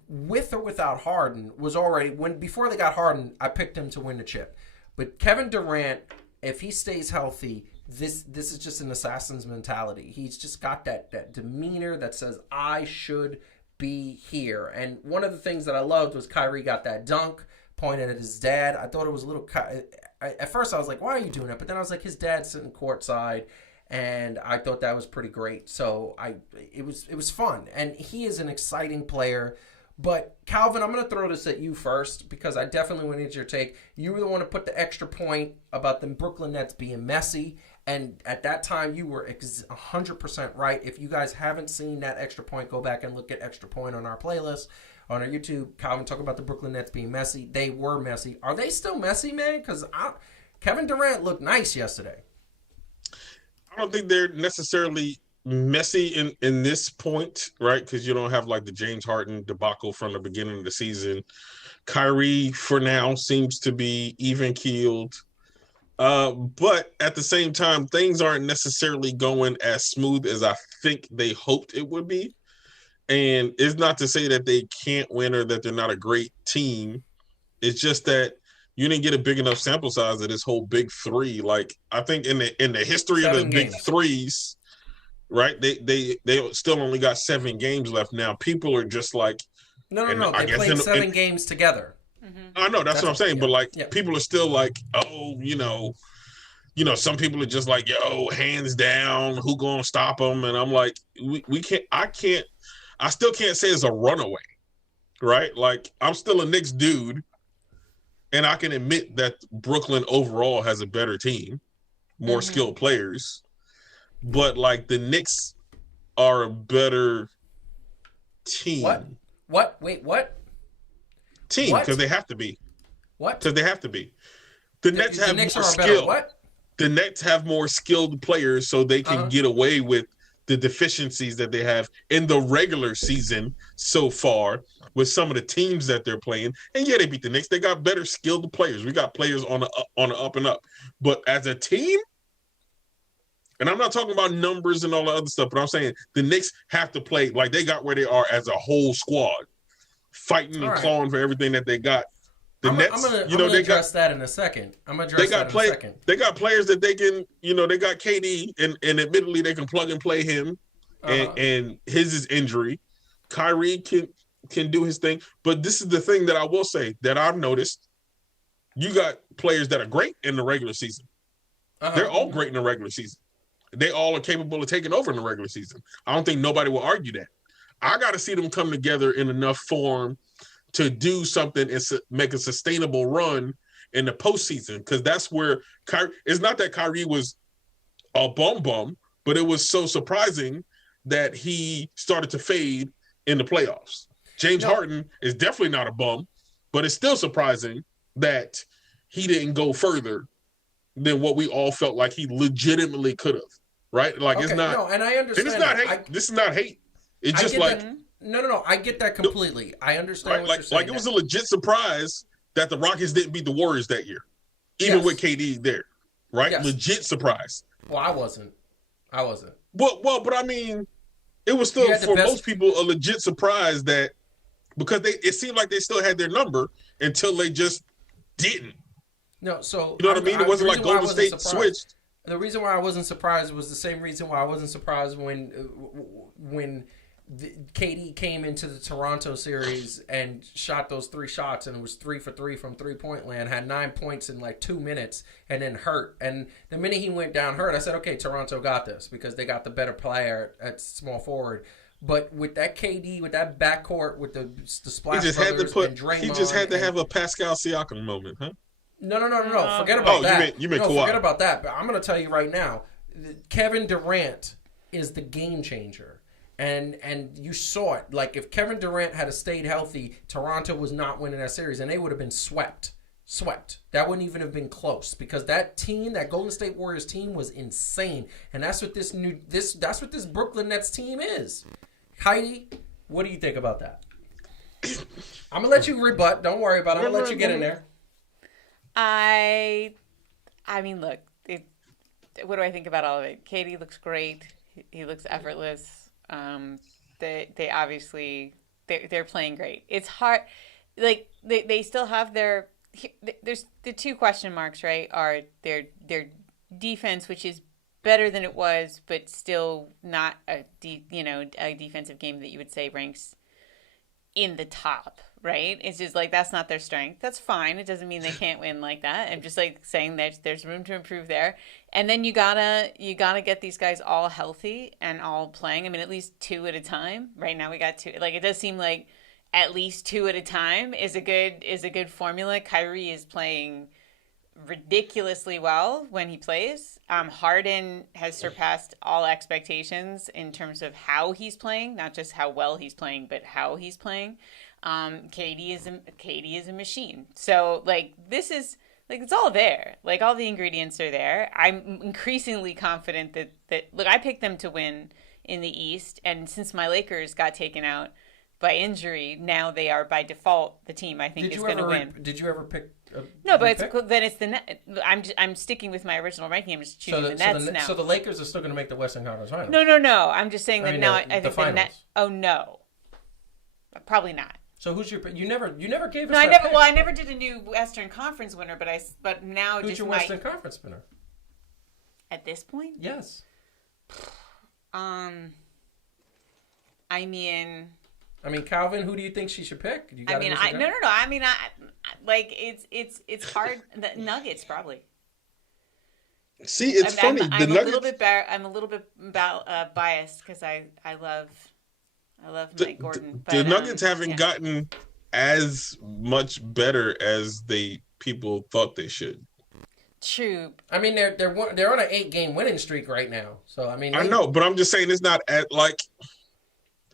with or without Harden, was already, before they got Harden, I picked him to win the chip. But Kevin Durant, if he stays healthy, this is just an assassin's mentality. He's just got that demeanor that says, I should be here. And one of the things that I loved was Kyrie got that dunk, pointed at his dad. I thought it was a little... At first I was like, why are you doing that? But then I was like, his dad's sitting courtside, and I thought that was pretty great. So it was fun. And he is an exciting player. But, Calvin, I'm going to throw this at you first because I definitely want to get your take. You were the one to put the extra point about the Brooklyn Nets being messy. And at that time, you were 100% right. If you guys haven't seen that extra point, go back and look at extra point on our playlist, on our YouTube. Calvin, talk about the Brooklyn Nets being messy. They were messy. Are they still messy, man? Because Kevin Durant looked nice yesterday. I don't think they're necessarily messy in this point, right? Because you don't have like the James Harden debacle from the beginning of the season. Kyrie, for now, seems to be even keeled. But at the same time, things aren't necessarily going as smooth as I think they hoped it would be. And it's not to say that they can't win or that they're not a great team. It's just that you didn't get a big enough sample size of this whole big three. Like, I think in the history of the big threes, right? They still only got 7 games left now. People are just like, no. They played 7 games together. Mm-hmm. I know that's what I'm saying, yeah. but like Yeah. people are still like, oh, some people are just like, yo, hands down, who gonna stop them? And I'm like, I still can't say it's a runaway, right? Like, I'm still a Knicks dude, and I can admit that Brooklyn overall has a better team, more skilled players. but like the Knicks are a better team. What? Wait, what? Team, What? because they have to be. What? Because they have to be. The Nets have Knicks more are a better skill. what? The Nets have more skilled players, so they can get away with the deficiencies that they have in the regular season so far with some of the teams that they're playing. And yeah, they beat the Knicks. They got better skilled players. We got players on the up and up. But as a team, and I'm not talking about numbers and all the other stuff, but I'm saying the Knicks have to play like they got where they are as a whole squad, fighting and clawing for everything that they got. The Nets, I'm gonna address that in a secin. They got players that they can, they got KD, and admittedly they can plug and play him, and his is injury. Kyrie can do his thing, but this is the thing that I will say that I've noticed. You got players that are great in the regular season. They're all great in the regular season. They all are capable of taking over in the regular season. I don't think nobody will argue that. I got to see them come together in enough form to do something and make a sustainable run in the postseason, because that's where Kyrie. It's not that Kyrie was a bum, but it was so surprising that he started to fade in the playoffs. James Harden is definitely not a bum, but it's still surprising that he didn't go further than what we all felt like he legitimately could have. Right? Like it's not. No, and I understand. And it's not hate. This is not hate. It's just like. No. I get that completely. I understand what you're saying. Like it was a legit surprise that the Rockets didn't beat the Warriors that year, even with KD there, right? Yes. Legit surprise. Well, I wasn't. Well, but I mean, it was still for most people a legit surprise that because it seemed like they still had their number until they just didn't. No, so you know what I mean? It wasn't like Golden State switched. The reason why I wasn't surprised was the same reason why I wasn't surprised when KD came into the Toronto series and shot those 3 shots and it was 3 for 3 from 3-point land, had 9 points in like 2 minutes and then hurt. And the minute he went down hurt, I said, okay, Toronto got this because they got the better player at small forward. But with that KD, with that backcourt, with the Splash Brothers and Draymond. He just had to have a Pascal Siakam moment, huh? No. Forget about that. You meant Kawhi. Forget about that. But I'm going to tell you right now, Kevin Durant is the game changer. And you saw it. Like, if Kevin Durant had stayed healthy, Toronto was not winning that series, and they would have been swept. That wouldn't even have been close because that team, that Golden State Warriors team, was insane. And that's what that's what this Brooklyn Nets team is. Heidi, what do you think about that? I'm gonna let you rebut. Don't worry about it. I'm gonna let you get in there. I mean, look. What do I think about all of it? KD looks great. He looks effortless. They obviously they're playing great. It's hard, like they still have there's the 2 question marks, right? Are their defense, which is better than it was, but still not a defensive game that you would say ranks in the top, right? It's just like that's not their strength. That's fine. It doesn't mean they can't win like that. I'm just like saying that there's room to improve there. And then you gotta get these guys all healthy and all playing. I mean, at least 2 at a time. Right now we got 2. Like it does seem like at least 2 at a time is a good formula. Kyrie is playing ridiculously well when he plays. Harden has surpassed all expectations in terms of how he's playing, not just how well he's playing, but how he's playing. KD is a machine. So like this is like it's all there. Like all the ingredients are there. I'm increasingly confident that look, I picked them to win in the East, and since my Lakers got taken out by injury, now they are by default the team I think is going to win. Did you ever pick? No, but then it's the net. I'm sticking with my original ranking. I'm just choosing the Nets now. So the Lakers are still going to make the Western Conference Finals. No. I'm just saying that now I think the Net. Oh no, probably not. So who's your? You never gave us. No, I never. Pick. Well, I never did a new Western Conference winner, but now who's just your Western Conference winner? At this point, yes. I mean, Calvin, who do you think she should pick? No. I mean, like it's hard. The Nuggets probably. See, it's funny. I'm a little bit biased because I love Mike Gordon. The Nuggets haven't gotten as much better as people thought they should. True. I mean, they're on an 8-game winning streak right now. So I mean, I know, but I'm just saying it's not at like.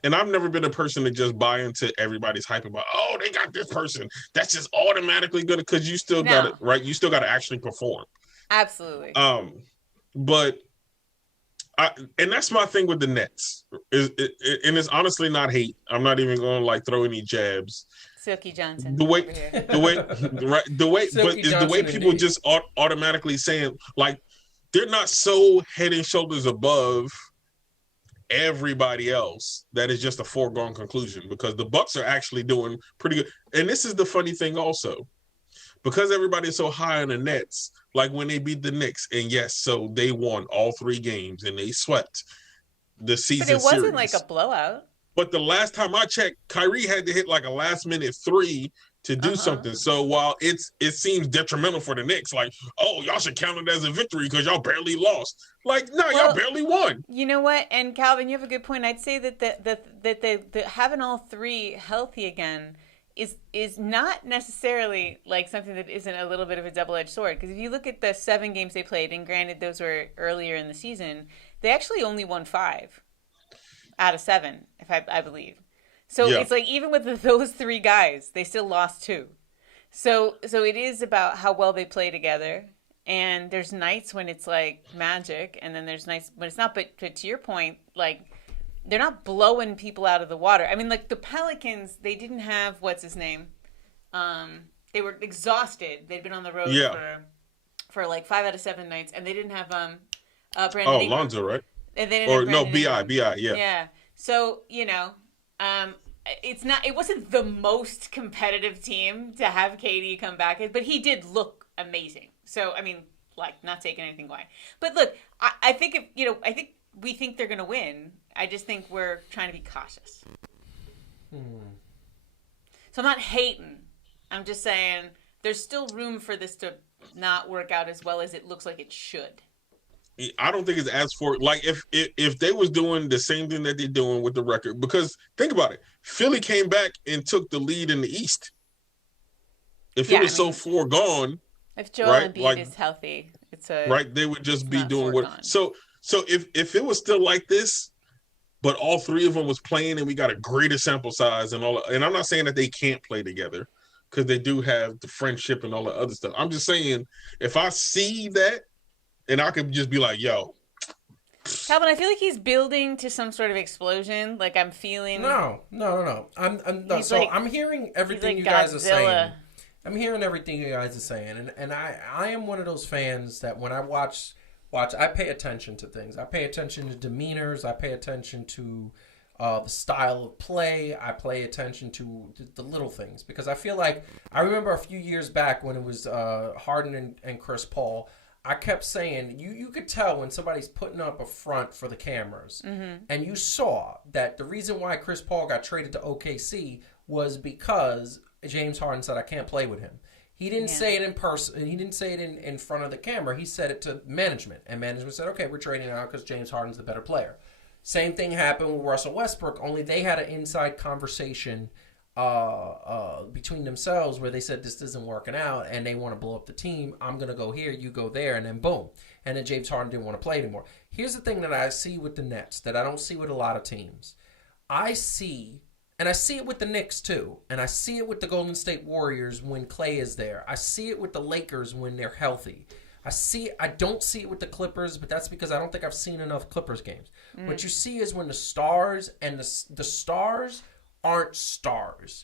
And I've never been a person to just buy into everybody's hype about, oh, they got this person. That's just automatically good because you still got it, right? You still got to actually perform. Absolutely. But and that's my thing with the Nets. And it's honestly not hate. I'm not even going to like throw any jabs. Silky Johnson. The way people indeed. just automatically saying like they're not so head and shoulders above everybody else that is just a foregone conclusion because the Bucks are actually doing pretty good. And this is the funny thing also. Because everybody's so high on the Nets, like when they beat the Knicks, and yes, so they won all 3 games and they swept the season But it wasn't series. like a blowout. But the last time I checked, Kyrie had to hit like a last-minute 3 to do something. So while it seems detrimental for the Knicks, like, oh, y'all should count it as a victory because y'all barely lost. Like, no, y'all barely won. You know what? And Calvin, you have a good point. I'd say that the having all 3 healthy again is not necessarily like something that isn't a little bit of a double-edged sword. Because if you look at the 7 games they played, and granted those were earlier in the season, they actually only won 5 out of 7, if I believe. So it's like even with those 3 guys, they still lost 2. So it is about how well they play together. And there's nights when it's like magic, and then there's nights when it's not. But to your point, like they're not blowing people out of the water. I mean, like the Pelicans, they didn't have what's his name. They were exhausted. They'd been on the road for like 5 out of 7 nights, and they didn't have Brandon Ingram. Lonzo, right? And they didn't have Brandon BI, Ingram. Yeah. So it wasn't the most competitive team to have KD come back, but he did look amazing. So I mean, like not taking anything away, but look, I think I think we think they're gonna win. I just think we're trying to be cautious. So I'm not hating. I'm just saying there's still room for this to not work out as well as it looks like it should. I don't think it's as for like if they was doing the same thing that they're doing with the record, because think about it, Philly came back and took the lead in the East. If it was so foregone, if Joel Embiid is healthy, it's they would just be doing what. So if it was still like this, but all 3 of them was playing and we got a greater sample size and all, and I'm not saying that they can't play together because they do have the friendship and all the other stuff. I'm just saying if I see that. And I could just be like, yo. Calvin, I feel like he's building to some sort of explosion. Like I'm feeling. No. I'm hearing everything you guys are saying. I'm hearing everything you guys are saying. And I am one of those fans that when I watch, I pay attention to things. I pay attention to demeanors. I pay attention to the style of play. I pay attention to the little things. Because I feel like, I remember a few years back when it was Harden and Chris Paul, I kept saying, you could tell when somebody's putting up a front for the cameras. Mm-hmm. And you saw that the reason why Chris Paul got traded to OKC was because James Harden said, I can't play with him. He didn't say it in person. He didn't say it in front of the camera. He said it to management. And management said, okay, we're trading out because James Harden's the better player. Same thing happened with Russell Westbrook, only they had an inside conversation between themselves where they said this isn't working out and they want to blow up the team. I'm going to go here, you go there, and then boom. And then James Harden didn't want to play anymore. Here's the thing that I see with the Nets that I don't see with a lot of teams. I see it with the Knicks too, and I see it with the Golden State Warriors when Klay is there. I see it with the Lakers when they're healthy. I don't see it with the Clippers, but that's because I don't think I've seen enough Clippers games. What you see is when the stars and the stars aren't stars.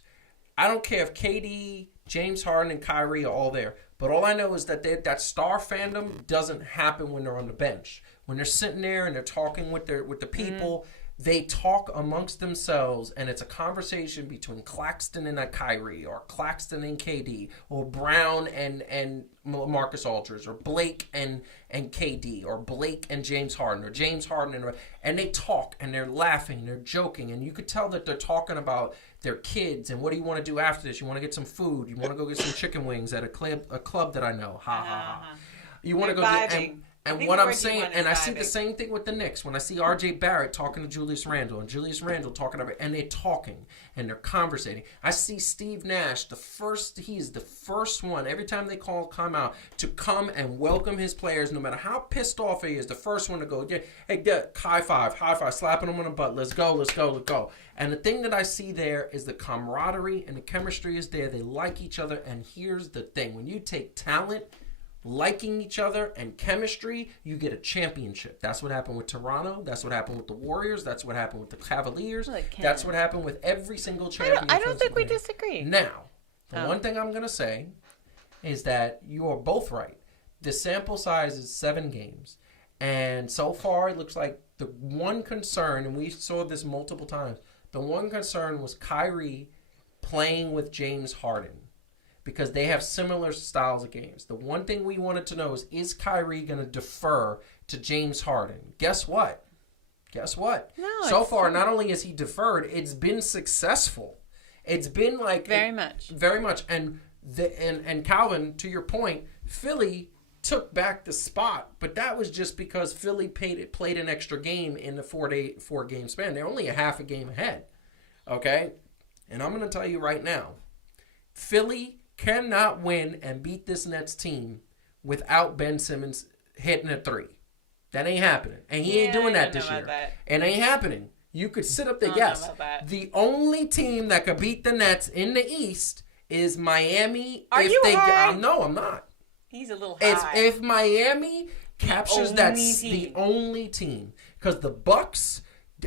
I don't care if KD, James Harden, and Kyrie are all there. But all I know is that that star fandom doesn't happen when they're on the bench. When they're sitting there and they're talking with the people, they talk amongst themselves, and it's a conversation between Claxton and Kyrie, or Claxton and KD, or Brown and Marcus Aldridge, or Blake and KD, or Blake and James Harden, or James Harden and they talk and they're laughing, they're joking, and you could tell that they're talking about their kids and what do you want to do after this? You want to get some food? You want to go get some chicken wings at a club that I know? Ha ha ha. You want to go And think what the I'm word you saying, want is and I see vibing. the same thing with the Knicks. When I see R.J. Barrett talking to Julius Randle, and Julius Randle talking about, and they're talking and they're conversating. I see Steve Nash, he is the first one every time they call timeout to come and welcome his players, no matter how pissed off he is. The first one to go, yeah, hey, high five, slapping him on the butt. Let's go. And the thing that I see there is the camaraderie and the chemistry is there. They like each other. And here's the thing: when you take talent, liking each other, and chemistry, you get a championship. That's what happened with Toronto. That's what happened with the Warriors. That's what happened with the Cavaliers. That's what happened with every single championship. I don't think we disagree. Now, the one thing I'm going to say is that you are both right. The sample size is 7 games. And so far, it looks like the one concern, and we saw this multiple times, the one concern was Kyrie playing with James Harden, because they have similar styles of games. The one thing we wanted to know is Kyrie going to defer to James Harden? Guess what? No, so far, not only is he deferred, it's been successful. It's been like very much. And Calvin, to your point, Philly took back the spot, but that was just because Philly played an extra game in the 4-game span. They're only a half a game ahead. Okay? And I'm going to tell you right now, Philly cannot win and beat this Nets team without Ben Simmons hitting a 3. That ain't happening. And he ain't doing that this year. It ain't happening. You could sit up there, yes. The only team that could beat the Nets in the East is Miami. Are you high? No, I'm not. He's a little high. If Miami captures the only team. Because the Bucks,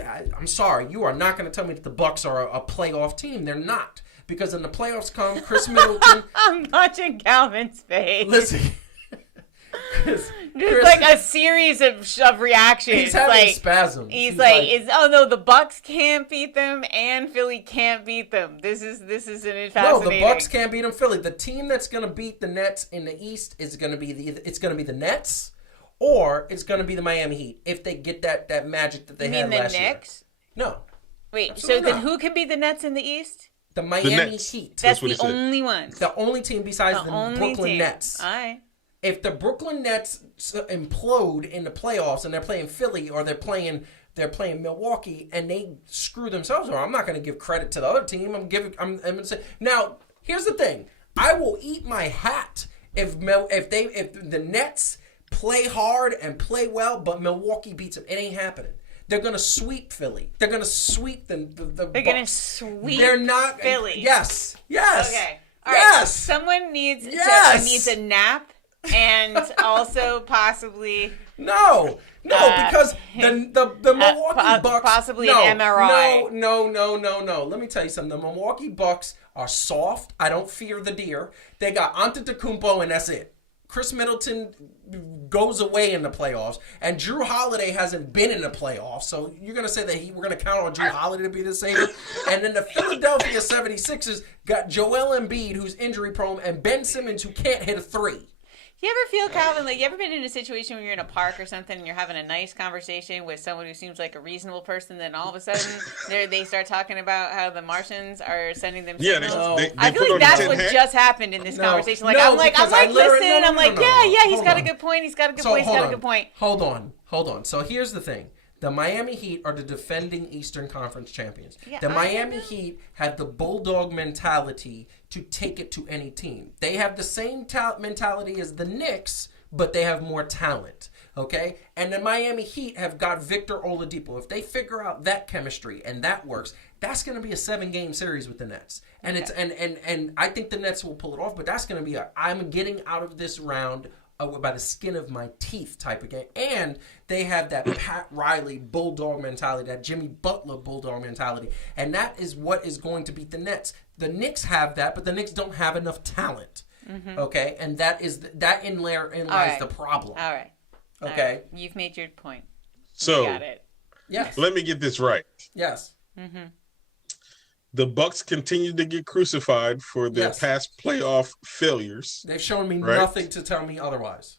I'm sorry, you are not going to tell me that the Bucks are a playoff team. They're not. Because when the playoffs come, Chris Middleton. I'm watching Calvin's face. Listen. Just like a series of reactions. He's having spasms. He's like, the Bucks can't beat them and Philly can't beat them. This is an fascinating. No, the Bucks can't beat them. Philly. The team that's going to beat the Nets in the East is going to be the Nets, or it's going to be the Miami Heat if they get that magic that they had last year. Knicks? No. Wait, so then who can beat the Nets in the East? The Miami Heat. That's the only one. The only team besides the Brooklyn Nets. All right. If the Brooklyn Nets implode in the playoffs and they're playing Philly or they're playing Milwaukee and they screw themselves over, I'm not going to give credit to the other team. I'm going to say, now here's the thing: I will eat my hat if the Nets play hard and play well, but Milwaukee beats them. It ain't happening. They're going to sweep Philly. They're going to sweep the They're going to sweep They're not Philly. Yes. Okay. All right. Yes. Someone needs a nap. And also possibly because the Milwaukee Bucks possibly an MRI. No. Let me tell you something. The Milwaukee Bucks are soft. I don't fear the deer. They got Antetokounmpo and that's it. Chris Middleton goes away in the playoffs, and Drew Holiday hasn't been in the playoffs. So you're going to say that we're going to count on Drew Holiday to be the savior? And then the Philadelphia 76ers got Joel Embiid, who's injury prone, and Ben Simmons, who can't hit a 3. You ever feel, Calvin, like you ever been in a situation where you're in a park or something and you're having a nice conversation with someone who seems like a reasonable person, then all of a sudden they start talking about how the Martians are sending them signals? I feel like that's what just happened in this conversation. Like I'm like listen, I'm like, yeah, he's got a good point. He's got a good point. Hold on. So here's the thing. The Miami Heat are the defending Eastern Conference champions. Yeah, the Miami Heat have the bulldog mentality to take it to any team. They have the same mentality as the Knicks, but they have more talent. Okay? And the Miami Heat have got Victor Oladipo. If they figure out that chemistry and that works, that's going to be a 7-game series with the Nets. And it's and I think the Nets will pull it off, but that's going to be I'm getting out of this round by the skin of my teeth type of game. And they have that Pat Riley bulldog mentality, that Jimmy Butler bulldog mentality. And that is what is going to beat the Nets. The Knicks have that, but the Knicks don't have enough talent. Mm-hmm. Okay? And that lies the problem. All right. Okay? All right. You've made your point. So, got it. Yes. Let me get this right. Yes. Mm-hmm. The Bucks continue to get crucified for their past playoff failures. They've shown me nothing to tell me otherwise.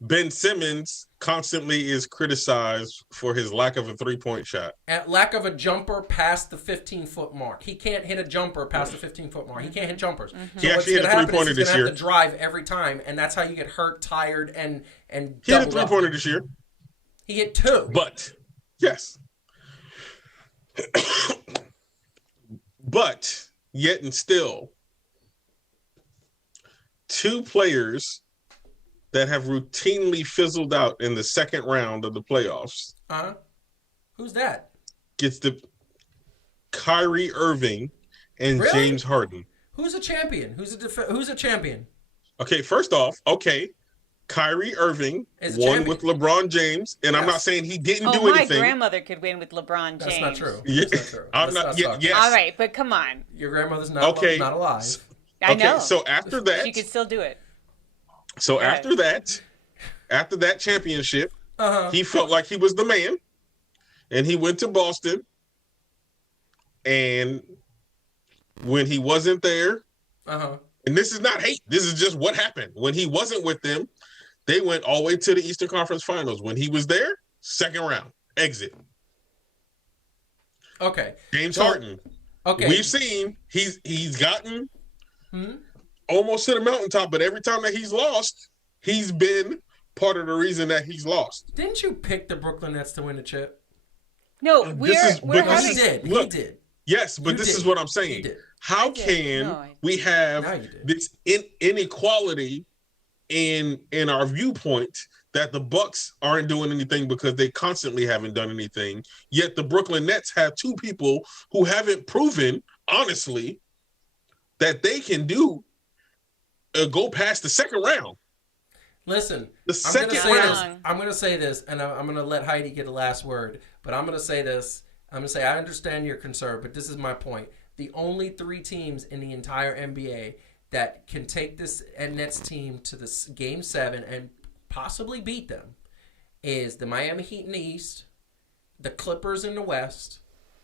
Ben Simmons constantly is criticized for his lack of a 3-point shot. At lack of a jumper past the 15-foot mark. He can't hit a jumper past the 15-foot mark. He can't hit jumpers. Mm-hmm. He actually hit a 3-pointer this year. He's going to have to drive every time, and that's how you get hurt, tired, and he hit a 3-pointer this year. He hit 2. But, yes. But, yet and still, 2 players that have routinely fizzled out in the second round of the playoffs. Who's that? Gets the Kyrie Irving and Really? James Harden. Who's a champion? Who's a champion? Okay, first off, Kyrie Irving Is a won champion. with LeBron James, and I'm Yes. not saying he didn't do my anything. grandmother could win with LeBron James. That's not true. Yeah, That's not true. I'm Let's not. not Yeah, talk. yes. All right, but come on. Your grandmother's not alive. I know. Okay, so after that, She could still do it. so Right. after that championship, he felt like he was the man, and he went to Boston. And when he wasn't there, and this is not hate, this is just what happened. When he wasn't with them, they went all the way to the Eastern Conference Finals. When he was there, second round, exit. Okay. James Harden. Okay. We've seen he's gotten almost to the mountaintop, but every time that he's lost, he's been part of the reason that he's lost. Didn't you pick the Brooklyn Nets to win the chip? No, This we're is- but this having. He did. Look, He did. Yes, but You this did. is what I'm He saying. did. How I did. can No, I- we have Now you did. this inequality in our viewpoint that the Bucks aren't doing anything because they constantly haven't done anything, yet the Brooklyn Nets have 2 people who haven't proven, honestly, that they can go past the second round. Listen, The second round. I'm going to say this, and I'm going to let Heidi get the last word, but I'm going to say this. I'm going to say I understand your concern, but this is my point. The only 3 teams in the entire NBA that can take this Nets team to this Game 7 and possibly beat them is the Miami Heat in the East, the Clippers in the West,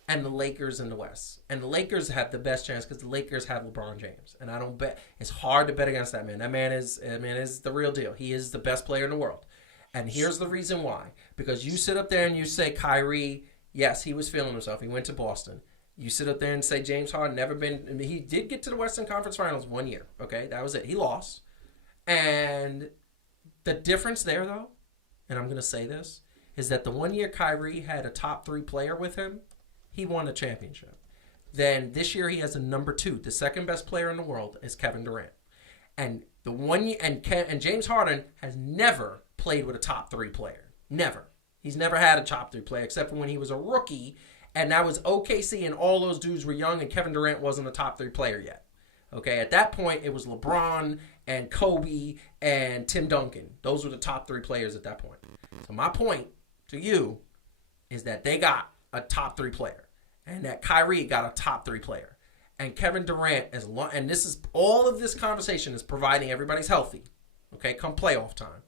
and the Lakers in the West. And the Lakers have the best chance because the Lakers have LeBron James. And I don't bet. It's hard to bet against that man. That man is the real deal. He is the best player in the world. And here's the reason why. Because you sit up there and you say Kyrie, yes, he was feeling himself. He went to Boston. You sit up there and say James Harden never been. I mean, he did get to the Western Conference Finals 1 year. Okay, that was it. He lost. And the difference there, though, and I'm going to say this, is that the 1 year Kyrie had a top 3 player with him, he won a championship. Then this year he has a number 2. The second best player in the world is Kevin Durant. And the 1 year and James Harden has never played with a top 3 player. Never. He's never had a top 3 player except for when he was a rookie, and that was OKC, and all those dudes were young, and Kevin Durant wasn't a top 3 player yet. Okay, at that point it was LeBron and Kobe and Tim Duncan. Those were the top 3 players at that point. So my point to you is that they got a top 3 player, and that Kyrie got a top 3 player, and Kevin Durant and this is all of this conversation is providing everybody's healthy. Okay, come playoff time,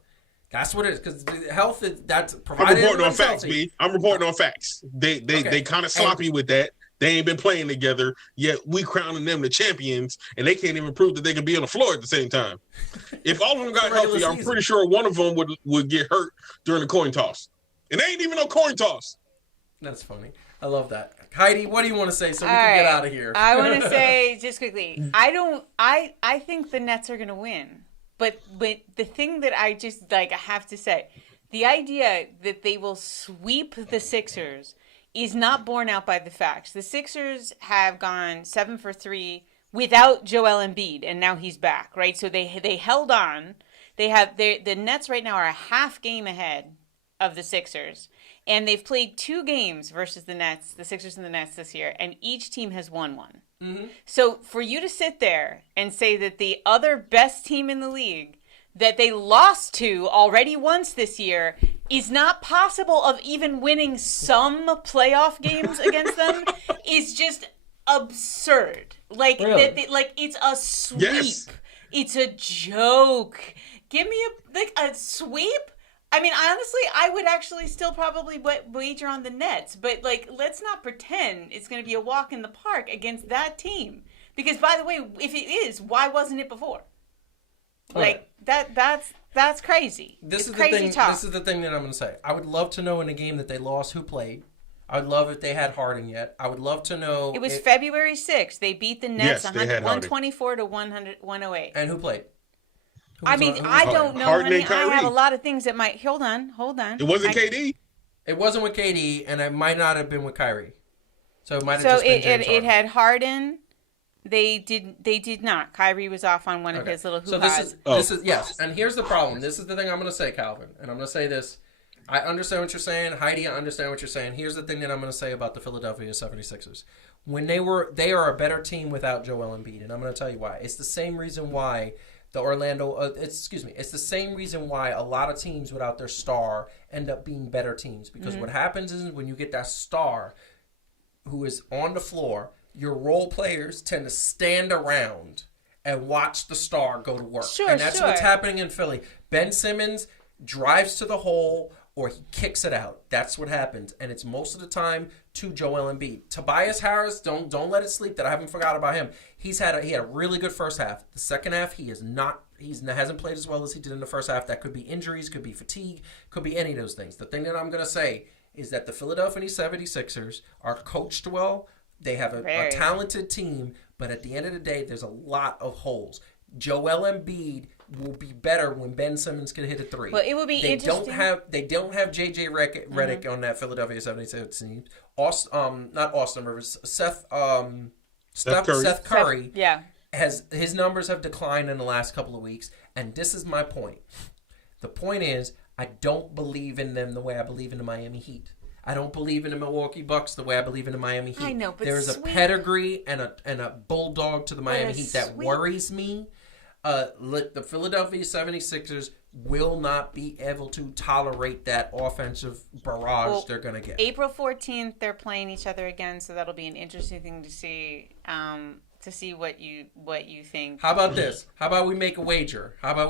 that's what it is because health is that's providing. I'm reporting on everybody's facts, healthy. B. I'm reporting on facts. They kind of sloppy with that. They ain't been playing together yet. We crowning them the champions, and they can't even prove that they can be on the floor at the same time. If all of them got healthy, I'm pretty sure one of them would get hurt during the coin toss, and they ain't even no coin toss. That's funny. I love that. Heidi, what do you want to say so we All can get right. out of here? I want to say just quickly. I think the Nets are going to win. But the thing that I just I have to say, the idea that they will sweep the Sixers is not borne out by the facts. The Sixers have gone 7 for 3 without Joel Embiid, and now he's back, right? So they held on. The Nets right now are a half game ahead of the Sixers, and they've played 2 games versus the Nets, the Sixers and the Nets this year, and each team has won one. Mm-hmm. So for you to sit there and say that the other best team in the league that they lost to already once this year is not possible of even winning some playoff games against them is just absurd. Really? It's a sweep. Yes. It's a joke. Give me a sweep. I mean, honestly, I would actually still probably wager on the Nets, but let's not pretend it's going to be a walk in the park against that team. Because, by the way, if it is, why wasn't it before? Like that's crazy. This It's is crazy the thing. talk. This is the thing that I'm going to say. I would love to know in a game that they lost who played. I would love if they had Harden yet. I would love to know. It was February 6th. They beat the Nets Yes, they had Harden. 124 to 108. And who played? Who I was mean, on- who was I on? don't know, Harden honey. and I have Kyrie. a lot of things that might. Hold on. It wasn't KD. It wasn't with KD, and it might not have been with Kyrie. So it might have So just been it James Harden. had Harden. They did not. Kyrie was off on one of Okay. his little So hoo-has. this is yes, and here's the problem. This is the thing I'm going to say, Calvin, and I'm going to say this. I understand what you're saying, Heidi. I understand what you're saying. Here's the thing that I'm going to say about the Philadelphia 76ers. They are a better team without Joel Embiid, and I'm going to tell you why. It's the same reason why it's the same reason why a lot of teams without their star end up being better teams, because what happens is when you get that star who is on the floor, your role players tend to stand around and watch the star go to work. Sure, and that's sure. what's happening in Philly. Ben Simmons drives to the hole or he kicks it out. That's what happens. And it's most of the time to Joel Embiid. Tobias Harris, don't let it sleep that I haven't forgot about him. He had a really good first half. The second half, he hasn't played as well as he did in the first half. That could be injuries, could be fatigue, could be any of those things. The thing that I'm going to say is that the Philadelphia 76ers are coached well. They have a talented team, but at the end of the day, there's a lot of holes. Joel Embiid will be better when Ben Simmons can hit a three. Well, it will be interesting. They don't have JJ Redick on that Philadelphia 76ers team. Not Austin Rivers. Seth Curry. Yeah. His numbers have declined in the last couple of weeks, and this is my point. The point is, I don't believe in them the way I believe in the Miami Heat. I don't believe in the Milwaukee Bucks the way I believe in the Miami Heat. I know, but there's a pedigree and a bulldog to the Miami Heat that worries me. The Philadelphia 76ers will not be able to tolerate that offensive barrage they're going to get. April 14th, they're playing each other again, so that'll be an interesting thing to see. To see what you think. How about this? How about we make a wager? No, I'm right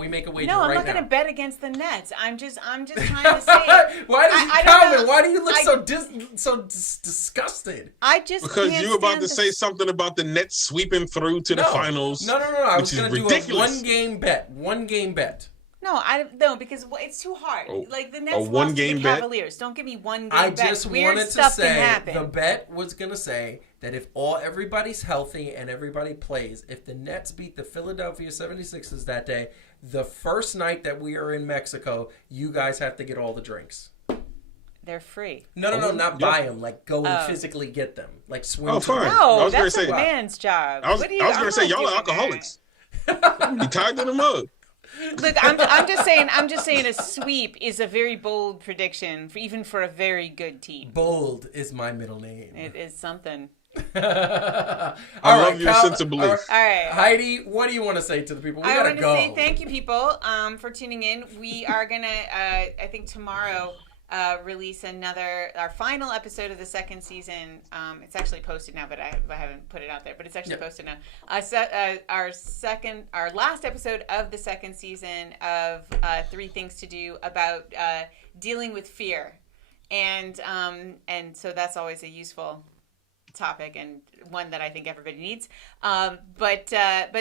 not now? going to bet against the Nets. I'm just trying to say. Calvin? Why do you look so disgusted? Because you were about to say something about the Nets sweeping through to the finals. No. I was going to do ridiculous. One game bet. No, because it's too hard. Like the Nets one lost game to the bet? Cavaliers. Don't give me one game I bet. just Weird wanted to stuff can say happen. the bet was going to say that if everybody's healthy and everybody plays, if the Nets beat the Philadelphia 76ers that day, the first night that we are in Mexico, you guys have to get all the drinks. They're free. No, not buy them. Like go and physically get them. Like swim. Oh, fine. No, that's a man's job. I was going to say y'all are alcoholics. You tied to the mug. Look, I'm just saying a sweep is a very bold prediction, even for a very good team. Bold is my middle name. It is something. I love your sense of belief. All right. Heidi, what do you want to say to the people? I want to say thank you, people, for tuning in. We are going to, I think tomorrow, release our final episode of the second season. It's actually posted now, but I haven't put it out there, but it's actually posted now. Our last episode of the second season of 3 Things to Do about dealing with fear. And so that's always a useful topic and one that I think everybody needs. But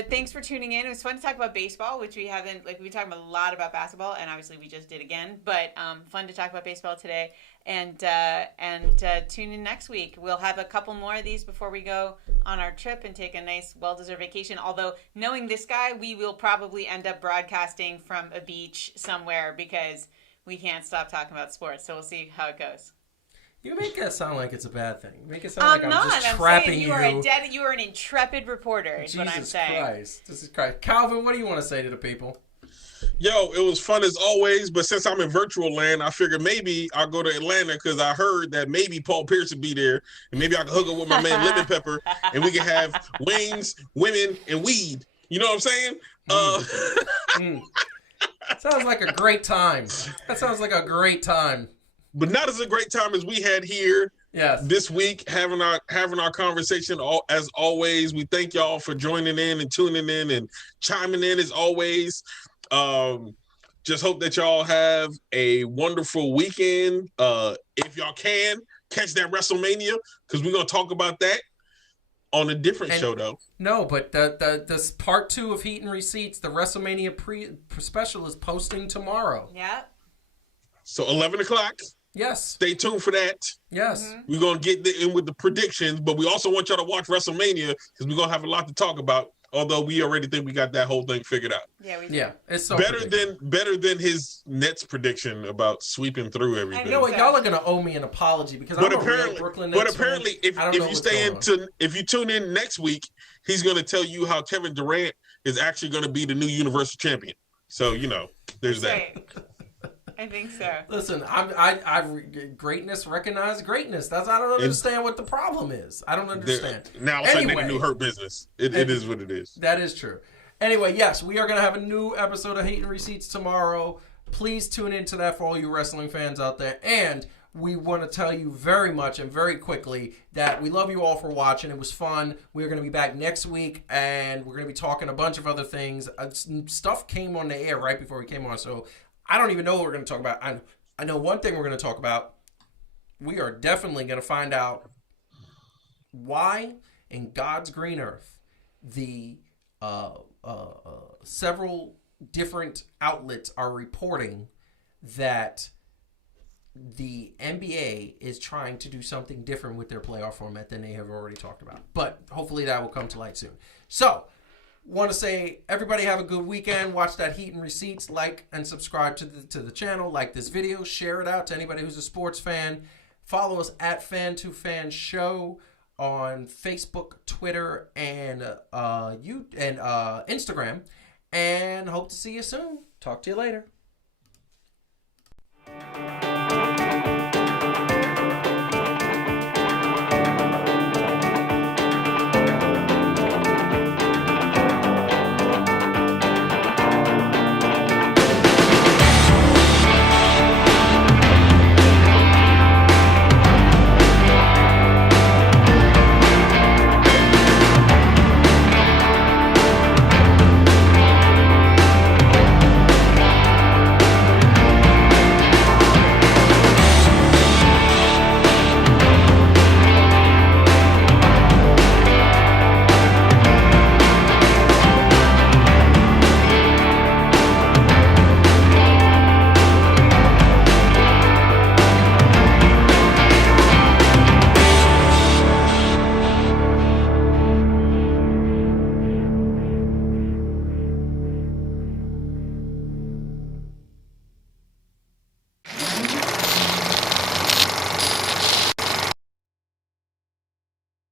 thanks for tuning in. It was fun to talk about baseball, which we haven't, we've been talking a lot about basketball, and obviously we just did again, but fun to talk about baseball today. And tune in next week. We'll have a couple more of these before we go on our trip and take a nice, well-deserved vacation. Although, knowing this guy, we will probably end up broadcasting from a beach somewhere because we can't stop talking about sports. So we'll see how it goes. You make it sound like it's a bad thing. You make it sound like I'm just trapping you. You are an intrepid reporter, is what I'm saying. Jesus Christ. Calvin, what do you want to say to the people? Yo, it was fun as always, but since I'm in virtual land, I figured maybe I'll go to Atlanta because I heard that maybe Paul Pierce would be there, and maybe I can hook up with my man Lemon Pepper, and we can have wings, women, and weed. You know what I'm saying? Sounds like a great time. That sounds like a great time. But not as a great time as we had here this week, having our conversation. As always, we thank y'all for joining in and tuning in and chiming in as always. Just hope that y'all have a wonderful weekend. If y'all can, catch that WrestleMania because we're going to talk about that on a different And- show though. No, but the part 2 of Heat and Receipts, the WrestleMania special is posting tomorrow. Yeah. So 11 o'clock. Yes. Stay tuned for that. Yes. We're gonna get in with the predictions, but we also want y'all to watch WrestleMania because we're gonna have a lot to talk about. Although we already think we got that whole thing figured out. Yeah, we do. Yeah. It's so better predictable. than his Nets prediction about sweeping through everything. You know what? Y'all are gonna owe me an apology because But I'm a real apparently, Brooklyn but Nets apparently, fan. if I don't know you what's stay going on. if you tune in next week, he's going to tell you how Kevin Durant is actually going to be the new Universal Champion. So there's that. Right. I think so. Listen, I greatness recognize greatness. I don't understand what the problem is. I don't understand. Now, all of a sudden, Anyway. they new hurt business. It is what it is. That is true. Anyway, yes, we are going to have a new episode of Hate and Receipts tomorrow. Please tune into that for all you wrestling fans out there. And we want to tell you very much and very quickly that we love you all for watching. It was fun. We're going to be back next week, and we're going to be talking a bunch of other things. Stuff came on the air right before we came on, so I don't even know what we're going to talk about. I know one thing we're going to talk about. We are definitely going to find out why in God's green earth the several different outlets are reporting that the NBA is trying to do something different with their playoff format than they have already talked about. But hopefully that will come to light soon. So, want to say everybody have a good weekend. Watch that Heat and Receipts. Like and subscribe to the channel. Like this video. Share it out to anybody who's a sports fan. Follow us at Fan2Fan Show on Facebook, Twitter, and Instagram. And hope to see you soon. Talk to you later.